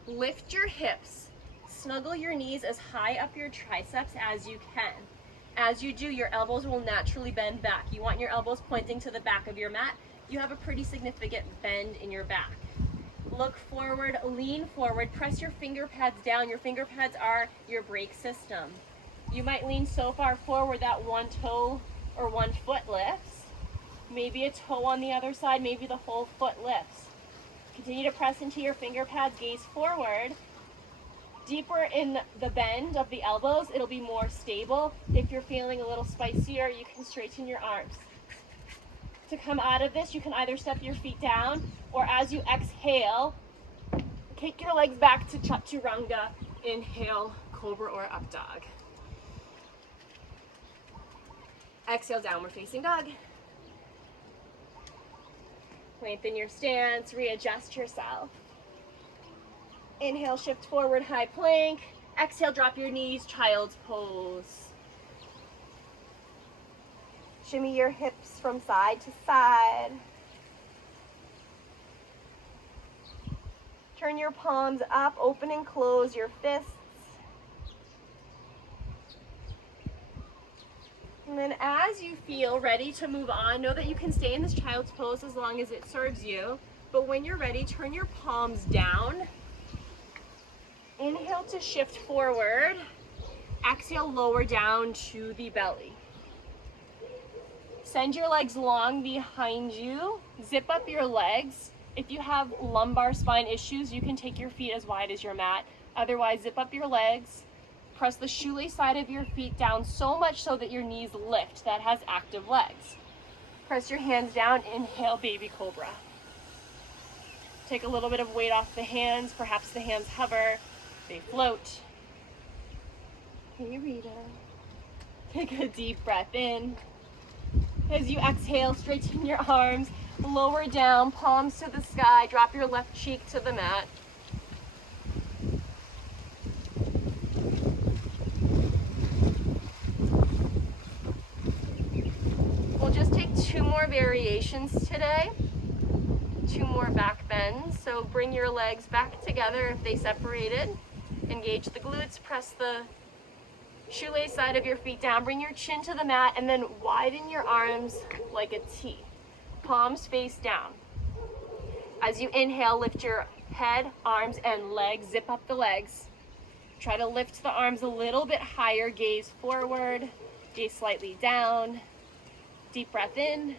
Lift your hips, snuggle your knees as high up your triceps as you can. As you do, your elbows will naturally bend back. You want your elbows pointing to the back of your mat. You have a pretty significant bend in your back. Look forward, lean forward, press your finger pads down. Your finger pads are your brake system. You might lean so far forward that one toe or one foot lifts. Maybe a toe on the other side, maybe the whole foot lifts. Continue to press into your finger pads, gaze forward. Deeper in the bend of the elbows, it'll be more stable. If you're feeling a little spicier, you can straighten your arms. To come out of this, you can either step your feet down, or as you exhale, kick your legs back to Chaturanga. Inhale, Cobra or Up Dog. Exhale, Downward Facing Dog. Lengthen your stance, readjust yourself. Inhale, shift forward, high plank. Exhale, drop your knees, child's pose. Shimmy your hips from side to side. Turn your palms up, open and close your fists. And then as you feel ready to move on, know that you can stay in this child's pose as long as it serves you. But when you're ready, turn your palms down. Inhale to shift forward. Exhale, lower down to the belly. Send your legs long behind you. Zip up your legs. If you have lumbar spine issues, you can take your feet as wide as your mat. Otherwise, zip up your legs. Press the shoelace side of your feet down so much so that your knees lift. That has active legs. Press your hands down. Inhale, baby cobra. Take a little bit of weight off the hands. Perhaps the hands hover. They float. Hey, Rita. Take a deep breath in. As you exhale, straighten your arms. Lower down, palms to the sky. Drop your left cheek to the mat. We'll just take 2 more variations today. 2 more back bends. So bring your legs back together if they separated. Engage the glutes, press the shoelace side of your feet down. Bring your chin to the mat and then widen your arms like a T. Palms face down. As you inhale, lift your head, arms, and legs. Zip up the legs. Try to lift the arms a little bit higher. Gaze forward, gaze slightly down. Deep breath in.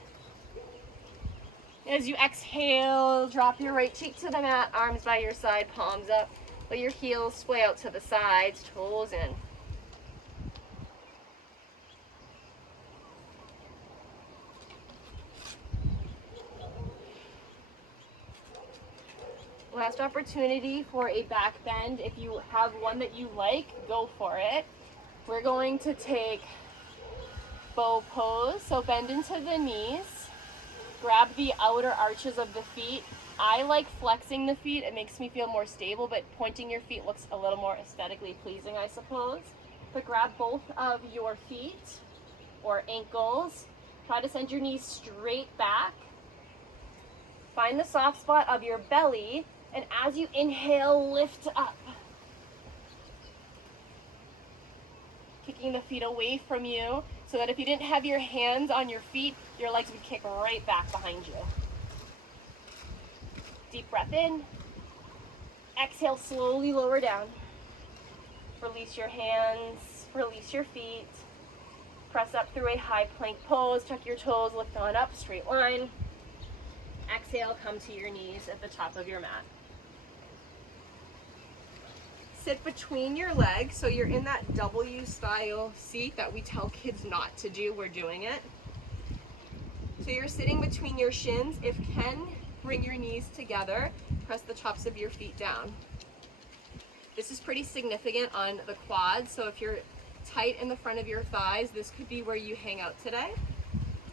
As you exhale, drop your right cheek to the mat, arms by your side, palms up. Let your heels sway out to the sides, toes in. Last opportunity for a back bend. If you have one that you like, go for it. We're going to take bow pose. So bend into the knees. Grab the outer arches of the feet. I like flexing the feet. It makes me feel more stable, but pointing your feet looks a little more aesthetically pleasing, I suppose. But grab both of your feet or ankles. Try to send your knees straight back. Find the soft spot of your belly. And as you inhale, lift up. Kicking the feet away from you so that if you didn't have your hands on your feet, your legs would kick right back behind you. Deep breath in. Exhale, slowly lower down. Release your hands, release your feet. Press up through a high plank pose. Tuck your toes, lift on up, straight line. Exhale, come to your knees at the top of your mat. Sit between your legs, so you're in that W style seat that we tell kids not to do. We're doing it. So you're sitting between your shins. If can, bring your knees together. Press the tops of your feet down. This is pretty significant on the quads, so if you're tight in the front of your thighs, this could be where you hang out today.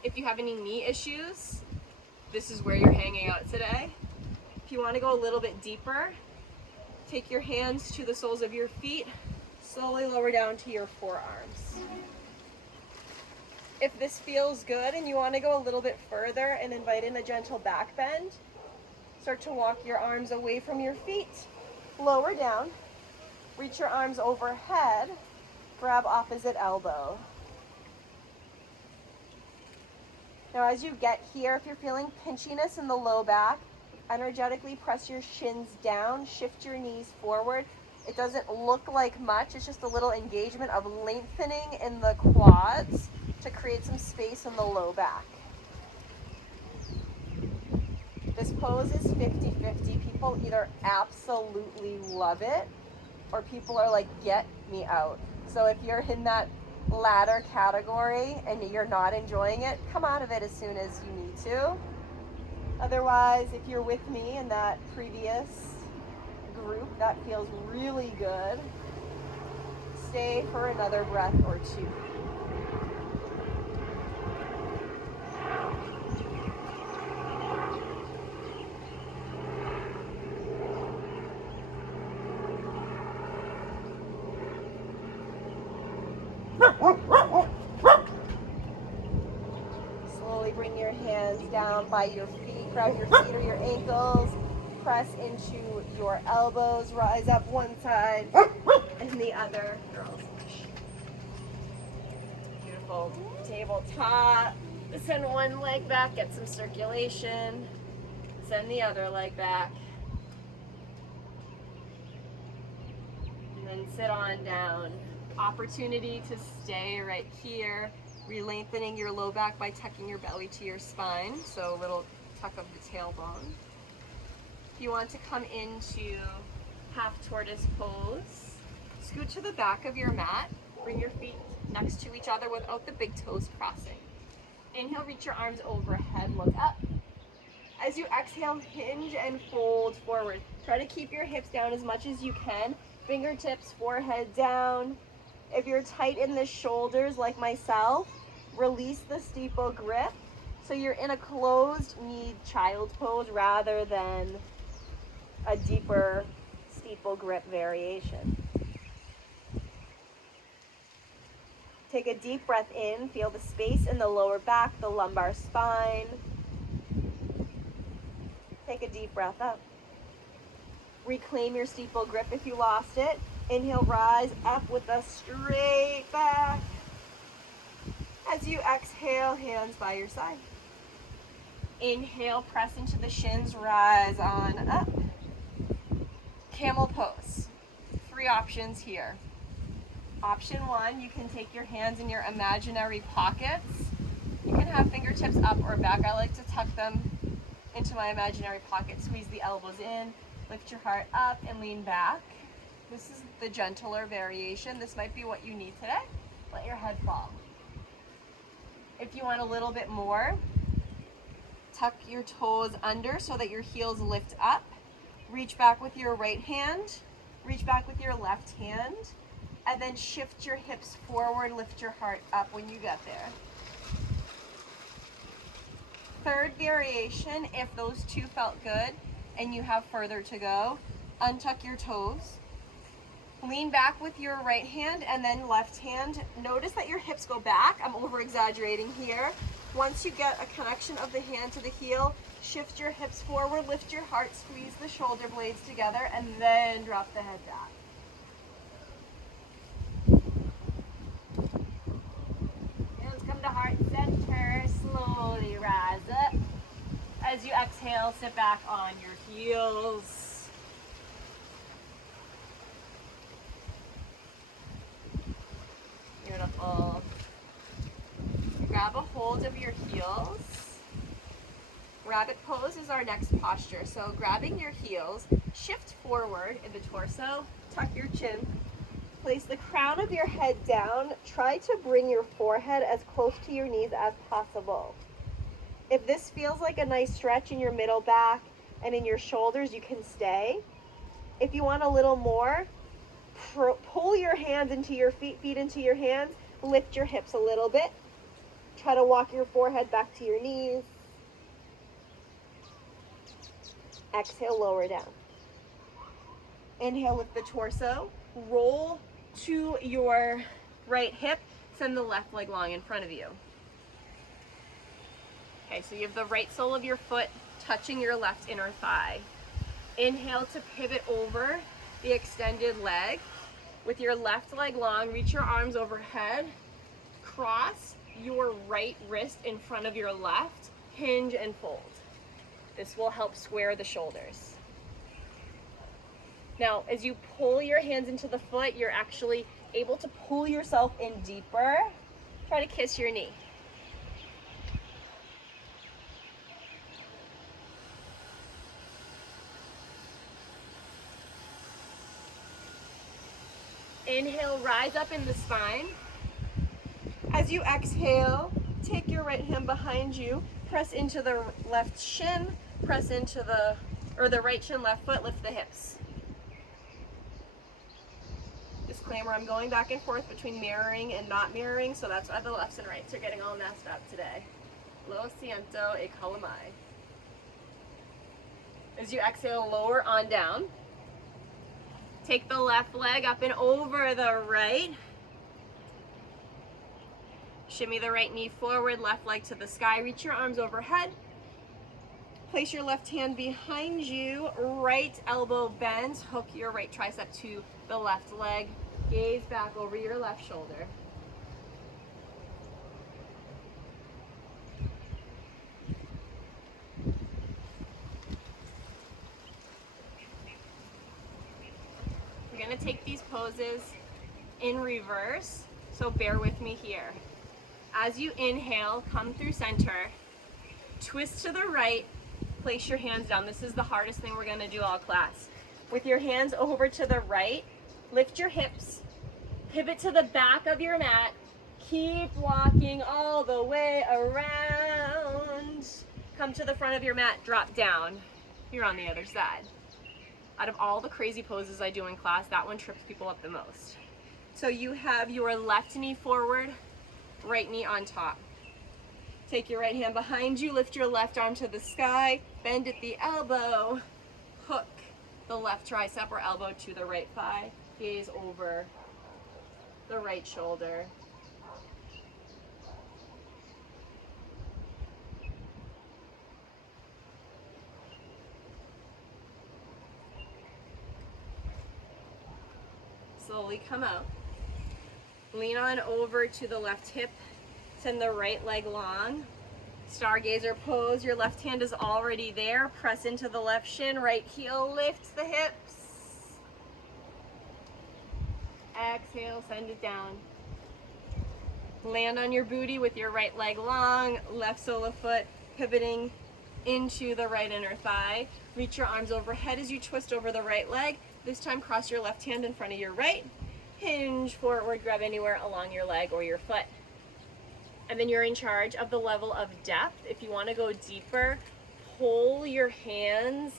If you have any knee issues, this is where you're hanging out today. If you want to go a little bit deeper, take your hands to the soles of your feet, slowly lower down to your forearms. If this feels good and you want to go a little bit further and invite in a gentle back bend, start to walk your arms away from your feet, lower down, reach your arms overhead, grab opposite elbow. Now as you get here, if you're feeling pinchiness in the low back, energetically press your shins down, shift your knees forward. It doesn't look like much, it's just a little engagement of lengthening in the quads to create some space in the low back. This pose is 50-50. People either absolutely love it or people are like, get me out. So if you're in that latter category and you're not enjoying it, come out of it as soon as you need to. Otherwise, if you're with me in that previous group that feels really good, stay for another breath or two. Slowly bring your hands down by your feet, grab your feet or your ankles, press into your elbows, rise up one side and the other. Girls. Beautiful. Tabletop. Send one leg back, get some circulation. Send the other leg back. And then sit on down. Opportunity to stay right here, re-lengthening your low back by tucking your belly to your spine, so a little tuck of the tailbone. If you want to come into half tortoise pose, scoot to the back of your mat, bring your feet next to each other without the big toes crossing. Inhale, reach your arms overhead, look up. As you exhale, hinge and fold forward. Try to keep your hips down as much as you can. Fingertips, forehead down. If you're tight in the shoulders like myself, release the steeple grip. So you're in a closed knee child's pose rather than a deeper steeple grip variation. Take a deep breath in, feel the space in the lower back, the lumbar spine. Take a deep breath up. Reclaim your steeple grip if you lost it. Inhale, rise up with a straight back. As you exhale, hands by your side. Inhale, press into the shins, rise on up. Camel pose. 3 options here. Option 1, you can take your hands in your imaginary pockets. You can have fingertips up or back. I like to tuck them into my imaginary pocket. Squeeze the elbows in, lift your heart up and lean back. This is the gentler variation. This might be what you need today. Let your head fall. If you want a little bit more, tuck your toes under so that your heels lift up. Reach back with your right hand, reach back with your left hand, and then shift your hips forward, lift your heart up when you get there. Third variation, if those 2 felt good and you have further to go, untuck your toes. Lean back with your right hand and then left hand. Notice that your hips go back. I'm over exaggerating here. Once you get a connection of the hand to the heel, shift your hips forward, lift your heart, squeeze the shoulder blades together, and then drop the head back. Hands come to heart center, slowly rise up. As you exhale, sit back on your heels. Beautiful. Grab a hold of your heels. Rabbit pose is our next posture. So grabbing your heels, shift forward in the torso, tuck your chin, place the crown of your head down. Try to bring your forehead as close to your knees as possible. If this feels like a nice stretch in your middle back and in your shoulders, you can stay. If you want a little more, pull your hands into your feet into your hands, lift your hips a little bit. Try to walk your forehead back to your knees. Exhale, lower down. Inhale, lift the torso. Roll to your right hip. Send the left leg long in front of you. Okay, so you have the right sole of your foot touching your left inner thigh. Inhale to pivot over the extended leg. With your left leg long, reach your arms overhead. Cross your right wrist in front of your left. Hinge and fold. This will help square the shoulders. Now, as you pull your hands into the foot, you're actually able to pull yourself in deeper. Try to kiss your knee. Inhale, rise up in the spine. As you exhale, take your right hand behind you, press into the left shin, press into the right shin, left foot, lift the hips. Disclaimer, I'm going back and forth between mirroring and not mirroring, so that's why the lefts and rights are getting all messed up today. Lo siento e calamai. As you exhale, lower on down. Take the left leg up and over the right. Shimmy the right knee forward, left leg to the sky. Reach your arms overhead. Place your left hand behind you, right elbow bends, hook your right tricep to the left leg, gaze back over your left shoulder. We're gonna take these poses in reverse, so bear with me here. As you inhale, come through center, twist to the right, place your hands down. This is the hardest thing we're gonna do all class. With your hands over to the right, lift your hips, pivot to the back of your mat, keep walking all the way around. Come to the front of your mat, drop down. You're on the other side. Out of all the crazy poses I do in class, that one trips people up the most. So you have your left knee forward, right knee on top. Take your right hand behind you, lift your left arm to the sky, bend at the elbow, hook the left tricep or elbow to the right thigh, gaze over the right shoulder. Slowly come out. Lean on over to the left hip. Send the right leg long. Stargazer pose. Your left hand is already there. Press into the left shin. Right heel lifts the hips. Exhale, send it down. Land on your booty with your right leg long. Left sole of foot pivoting into the right inner thigh. Reach your arms overhead as you twist over the right leg. This time cross your left hand in front of your right. Hinge forward, grab anywhere along your leg or your foot. And then you're in charge of the level of depth. If you want to go deeper, pull your hands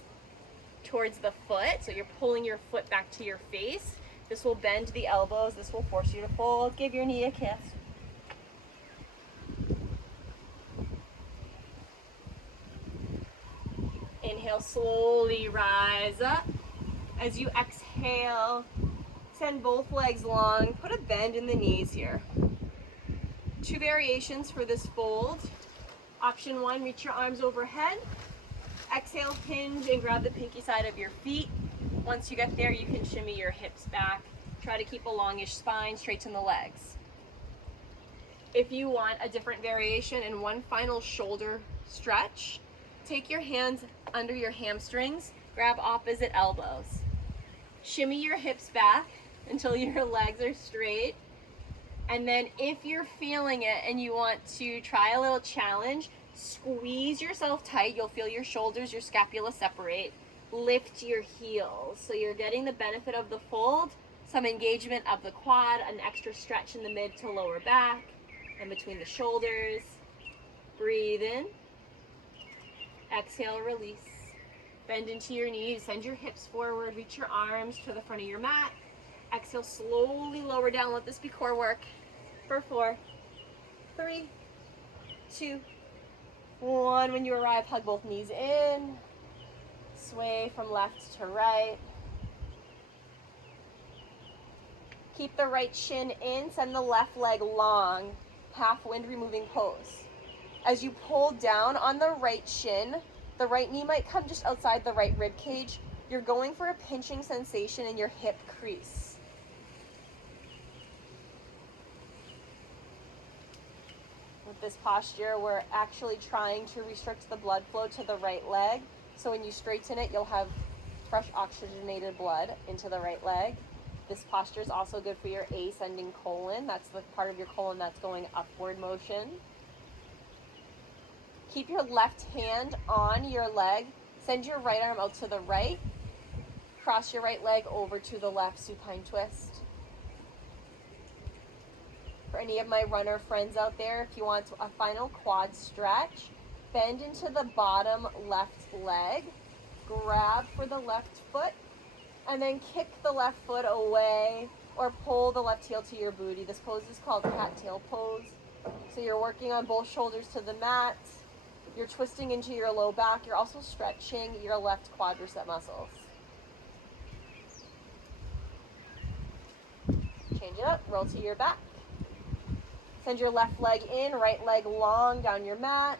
towards the foot. So you're pulling your foot back to your face. This will bend the elbows. This will force you to fold. Give your knee a kiss. Inhale, slowly rise up. As you exhale, send both legs long. Put a bend in the knees here. 2 variations for this fold. Option 1, reach your arms overhead. Exhale, hinge and grab the pinky side of your feet. Once you get there, you can shimmy your hips back. Try to keep a longish spine, straighten the legs. If you want a different variation and one final shoulder stretch, take your hands under your hamstrings, grab opposite elbows. Shimmy your hips back until your legs are straight. And then if you're feeling it and you want to try a little challenge, squeeze yourself tight. You'll feel your shoulders, your scapula separate. Lift your heels. So you're getting the benefit of the fold, some engagement of the quad, an extra stretch in the mid to lower back and between the shoulders. Breathe in. Exhale, release. Bend into your knees, send your hips forward, reach your arms to the front of your mat. Exhale, slowly lower down. Let this be core work for 4, 3, 2, 1. When you arrive, hug both knees in. Sway from left to right. Keep the right shin in. Send the left leg long. Half wind removing pose. As you pull down on the right shin, the right knee might come just outside the right rib cage. You're going for a pinching sensation in your hip crease. With this posture, we're actually trying to restrict the blood flow to the right leg. So when you straighten it, you'll have fresh oxygenated blood into the right leg. This posture is also good for your ascending colon. That's the part of your colon that's going upward motion. Keep your left hand on your leg. Send your right arm out to the right. Cross your right leg over to the left, supine twist. For any of my runner friends out there, if you want a final quad stretch, bend into the bottom left leg. Grab for the left foot, and then kick the left foot away or pull the left heel to your booty. This pose is called cattail pose. So you're working on both shoulders to the mat. You're twisting into your low back. You're also stretching your left quadricep muscles. Change it up, roll to your back. Send your left leg in, right leg long down your mat.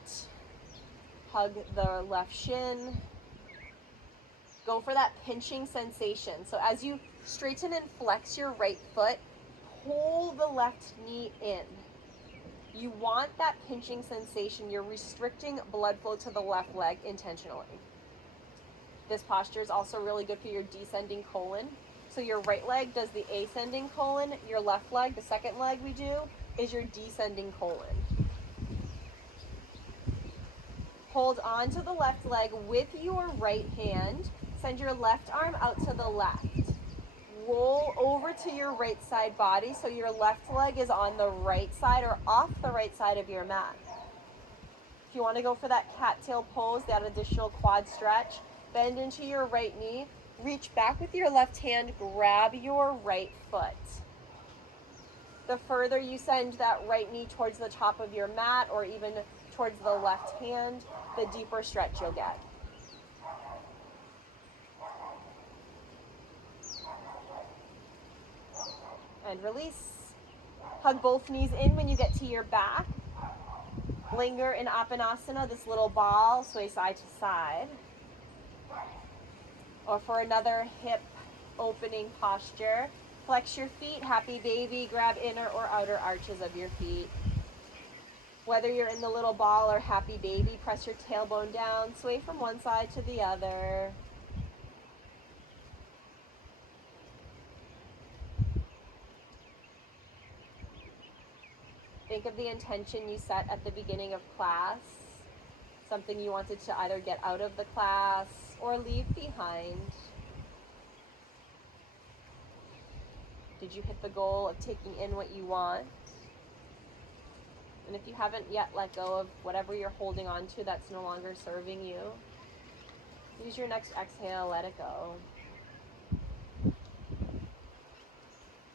Hug the left shin. Go for that pinching sensation. So as you straighten and flex your right foot, pull the left knee in. You want that pinching sensation. You're restricting blood flow to the left leg intentionally. This posture is also really good for your descending colon. So your right leg does the ascending colon. Your left leg, the second leg we do, is your descending colon. Hold on to the left leg with your right hand. Send your left arm out to the left. Roll over to your right side body so your left leg is on the right side or off the right side of your mat. If you want to go for that cattail pose, that additional quad stretch, bend into your right knee, reach back with your left hand, grab your right foot. The further you send that right knee towards the top of your mat or even towards the left hand, the deeper stretch you'll get. And release. Hug both knees in when you get to your back. Linger in Apanasana, this little ball, sway side to side. Or for another hip opening posture, flex your feet, happy baby, grab inner or outer arches of your feet. Whether you're in the little ball or happy baby, press your tailbone down, sway from one side to the other. Think of the intention you set at the beginning of class, something you wanted to either get out of the class or leave behind. Did you hit the goal of taking in what you want? And if you haven't yet let go of whatever you're holding on to that's no longer serving you, use your next exhale, let it go.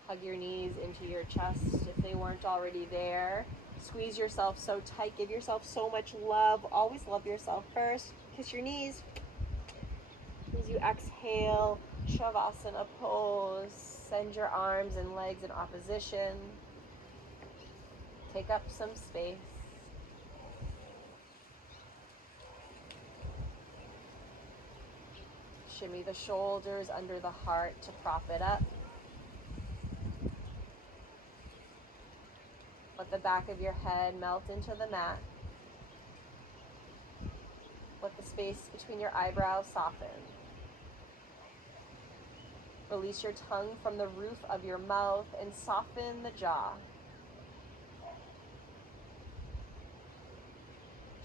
Hug your knees into your chest if they weren't already there. Squeeze yourself so tight. Give yourself so much love. Always love yourself first. Kiss your knees. As you exhale, Shavasana pose. Send your arms and legs in opposition. Take up some space. Shimmy the shoulders under the heart to prop it up. Let the back of your head melt into the mat. Let the space between your eyebrows soften. Release your tongue from the roof of your mouth and soften the jaw.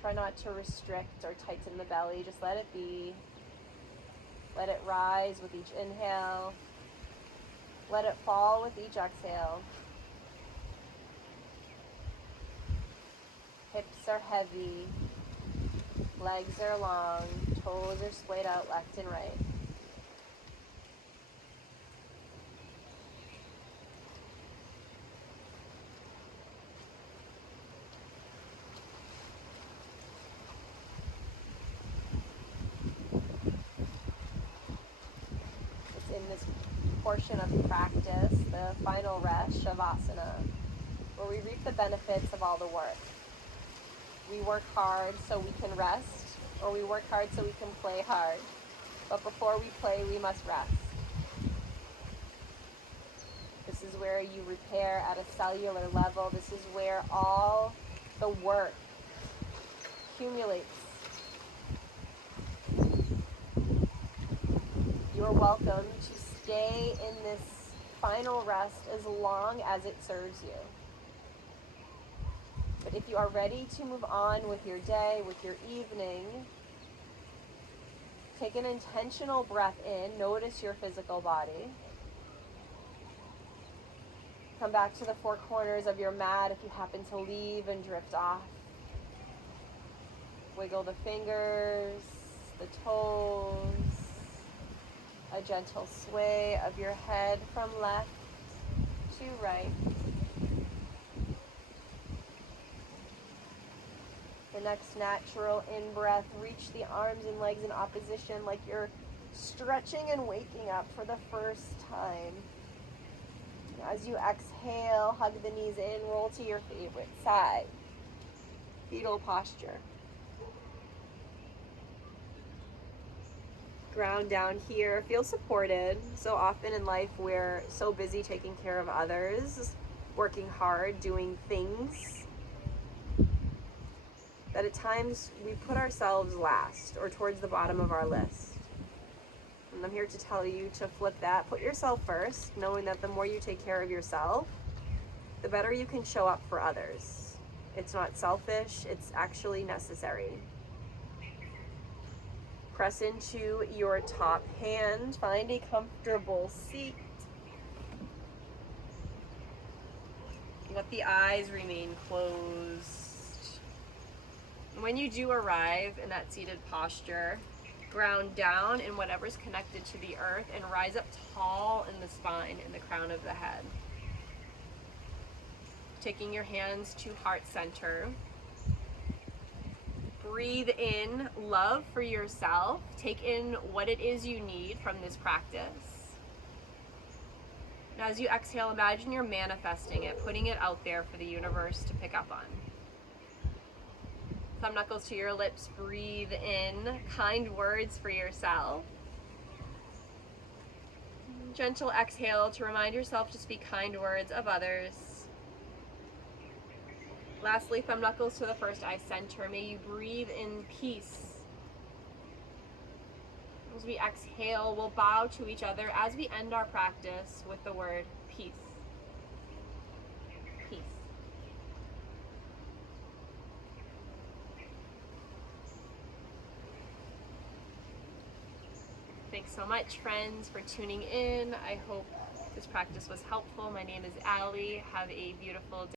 Try not to restrict or tighten the belly, just let it be. Let it rise with each inhale. Let it fall with each exhale. Hips are heavy, legs are long, toes are splayed out left and right. It's in this portion of the practice, the final rest, Shavasana, where we reap the benefits of all the work. We work hard so we can rest, or we work hard so we can play hard. But before we play, we must rest. This is where you repair at a cellular level. This is where all the work accumulates. You're welcome to stay in this final rest as long as it serves you. But if you are ready to move on with your day, with your evening, take an intentional breath in. Notice your physical body. Come back to the four corners of your mat if you happen to leave and drift off. Wiggle the fingers, the toes, a gentle sway of your head from left to right. The next natural in-breath, reach the arms and legs in opposition like you're stretching and waking up for the first time. As you exhale, hug the knees in, roll to your favorite side. Fetal posture. Ground down here. Feel supported. So often in life, we're so busy taking care of others, working hard, doing things, that at times we put ourselves last or towards the bottom of our list. And I'm here to tell you to flip that. Put yourself first, knowing that the more you take care of yourself, the better you can show up for others. It's not selfish, it's actually necessary. Press into your top hand. Find a comfortable seat. Let the eyes remain closed. When you do arrive in that seated posture, ground down in whatever's connected to the earth and rise up tall in the spine and the crown of the head. Taking your hands to heart center. Breathe in love for yourself. Take in what it is you need from this practice. And as you exhale, imagine you're manifesting it, putting it out there for the universe to pick up on. Thumb knuckles to your lips. Breathe in kind words for yourself. Gentle exhale to remind yourself to speak kind words of others. Lastly, thumb knuckles to the first eye center. May you breathe in peace. As we exhale, we'll bow to each other as we end our practice with the word peace. Peace. Thanks so much, friends, for tuning in. I hope this practice was helpful. My name is Allie. Have a beautiful day.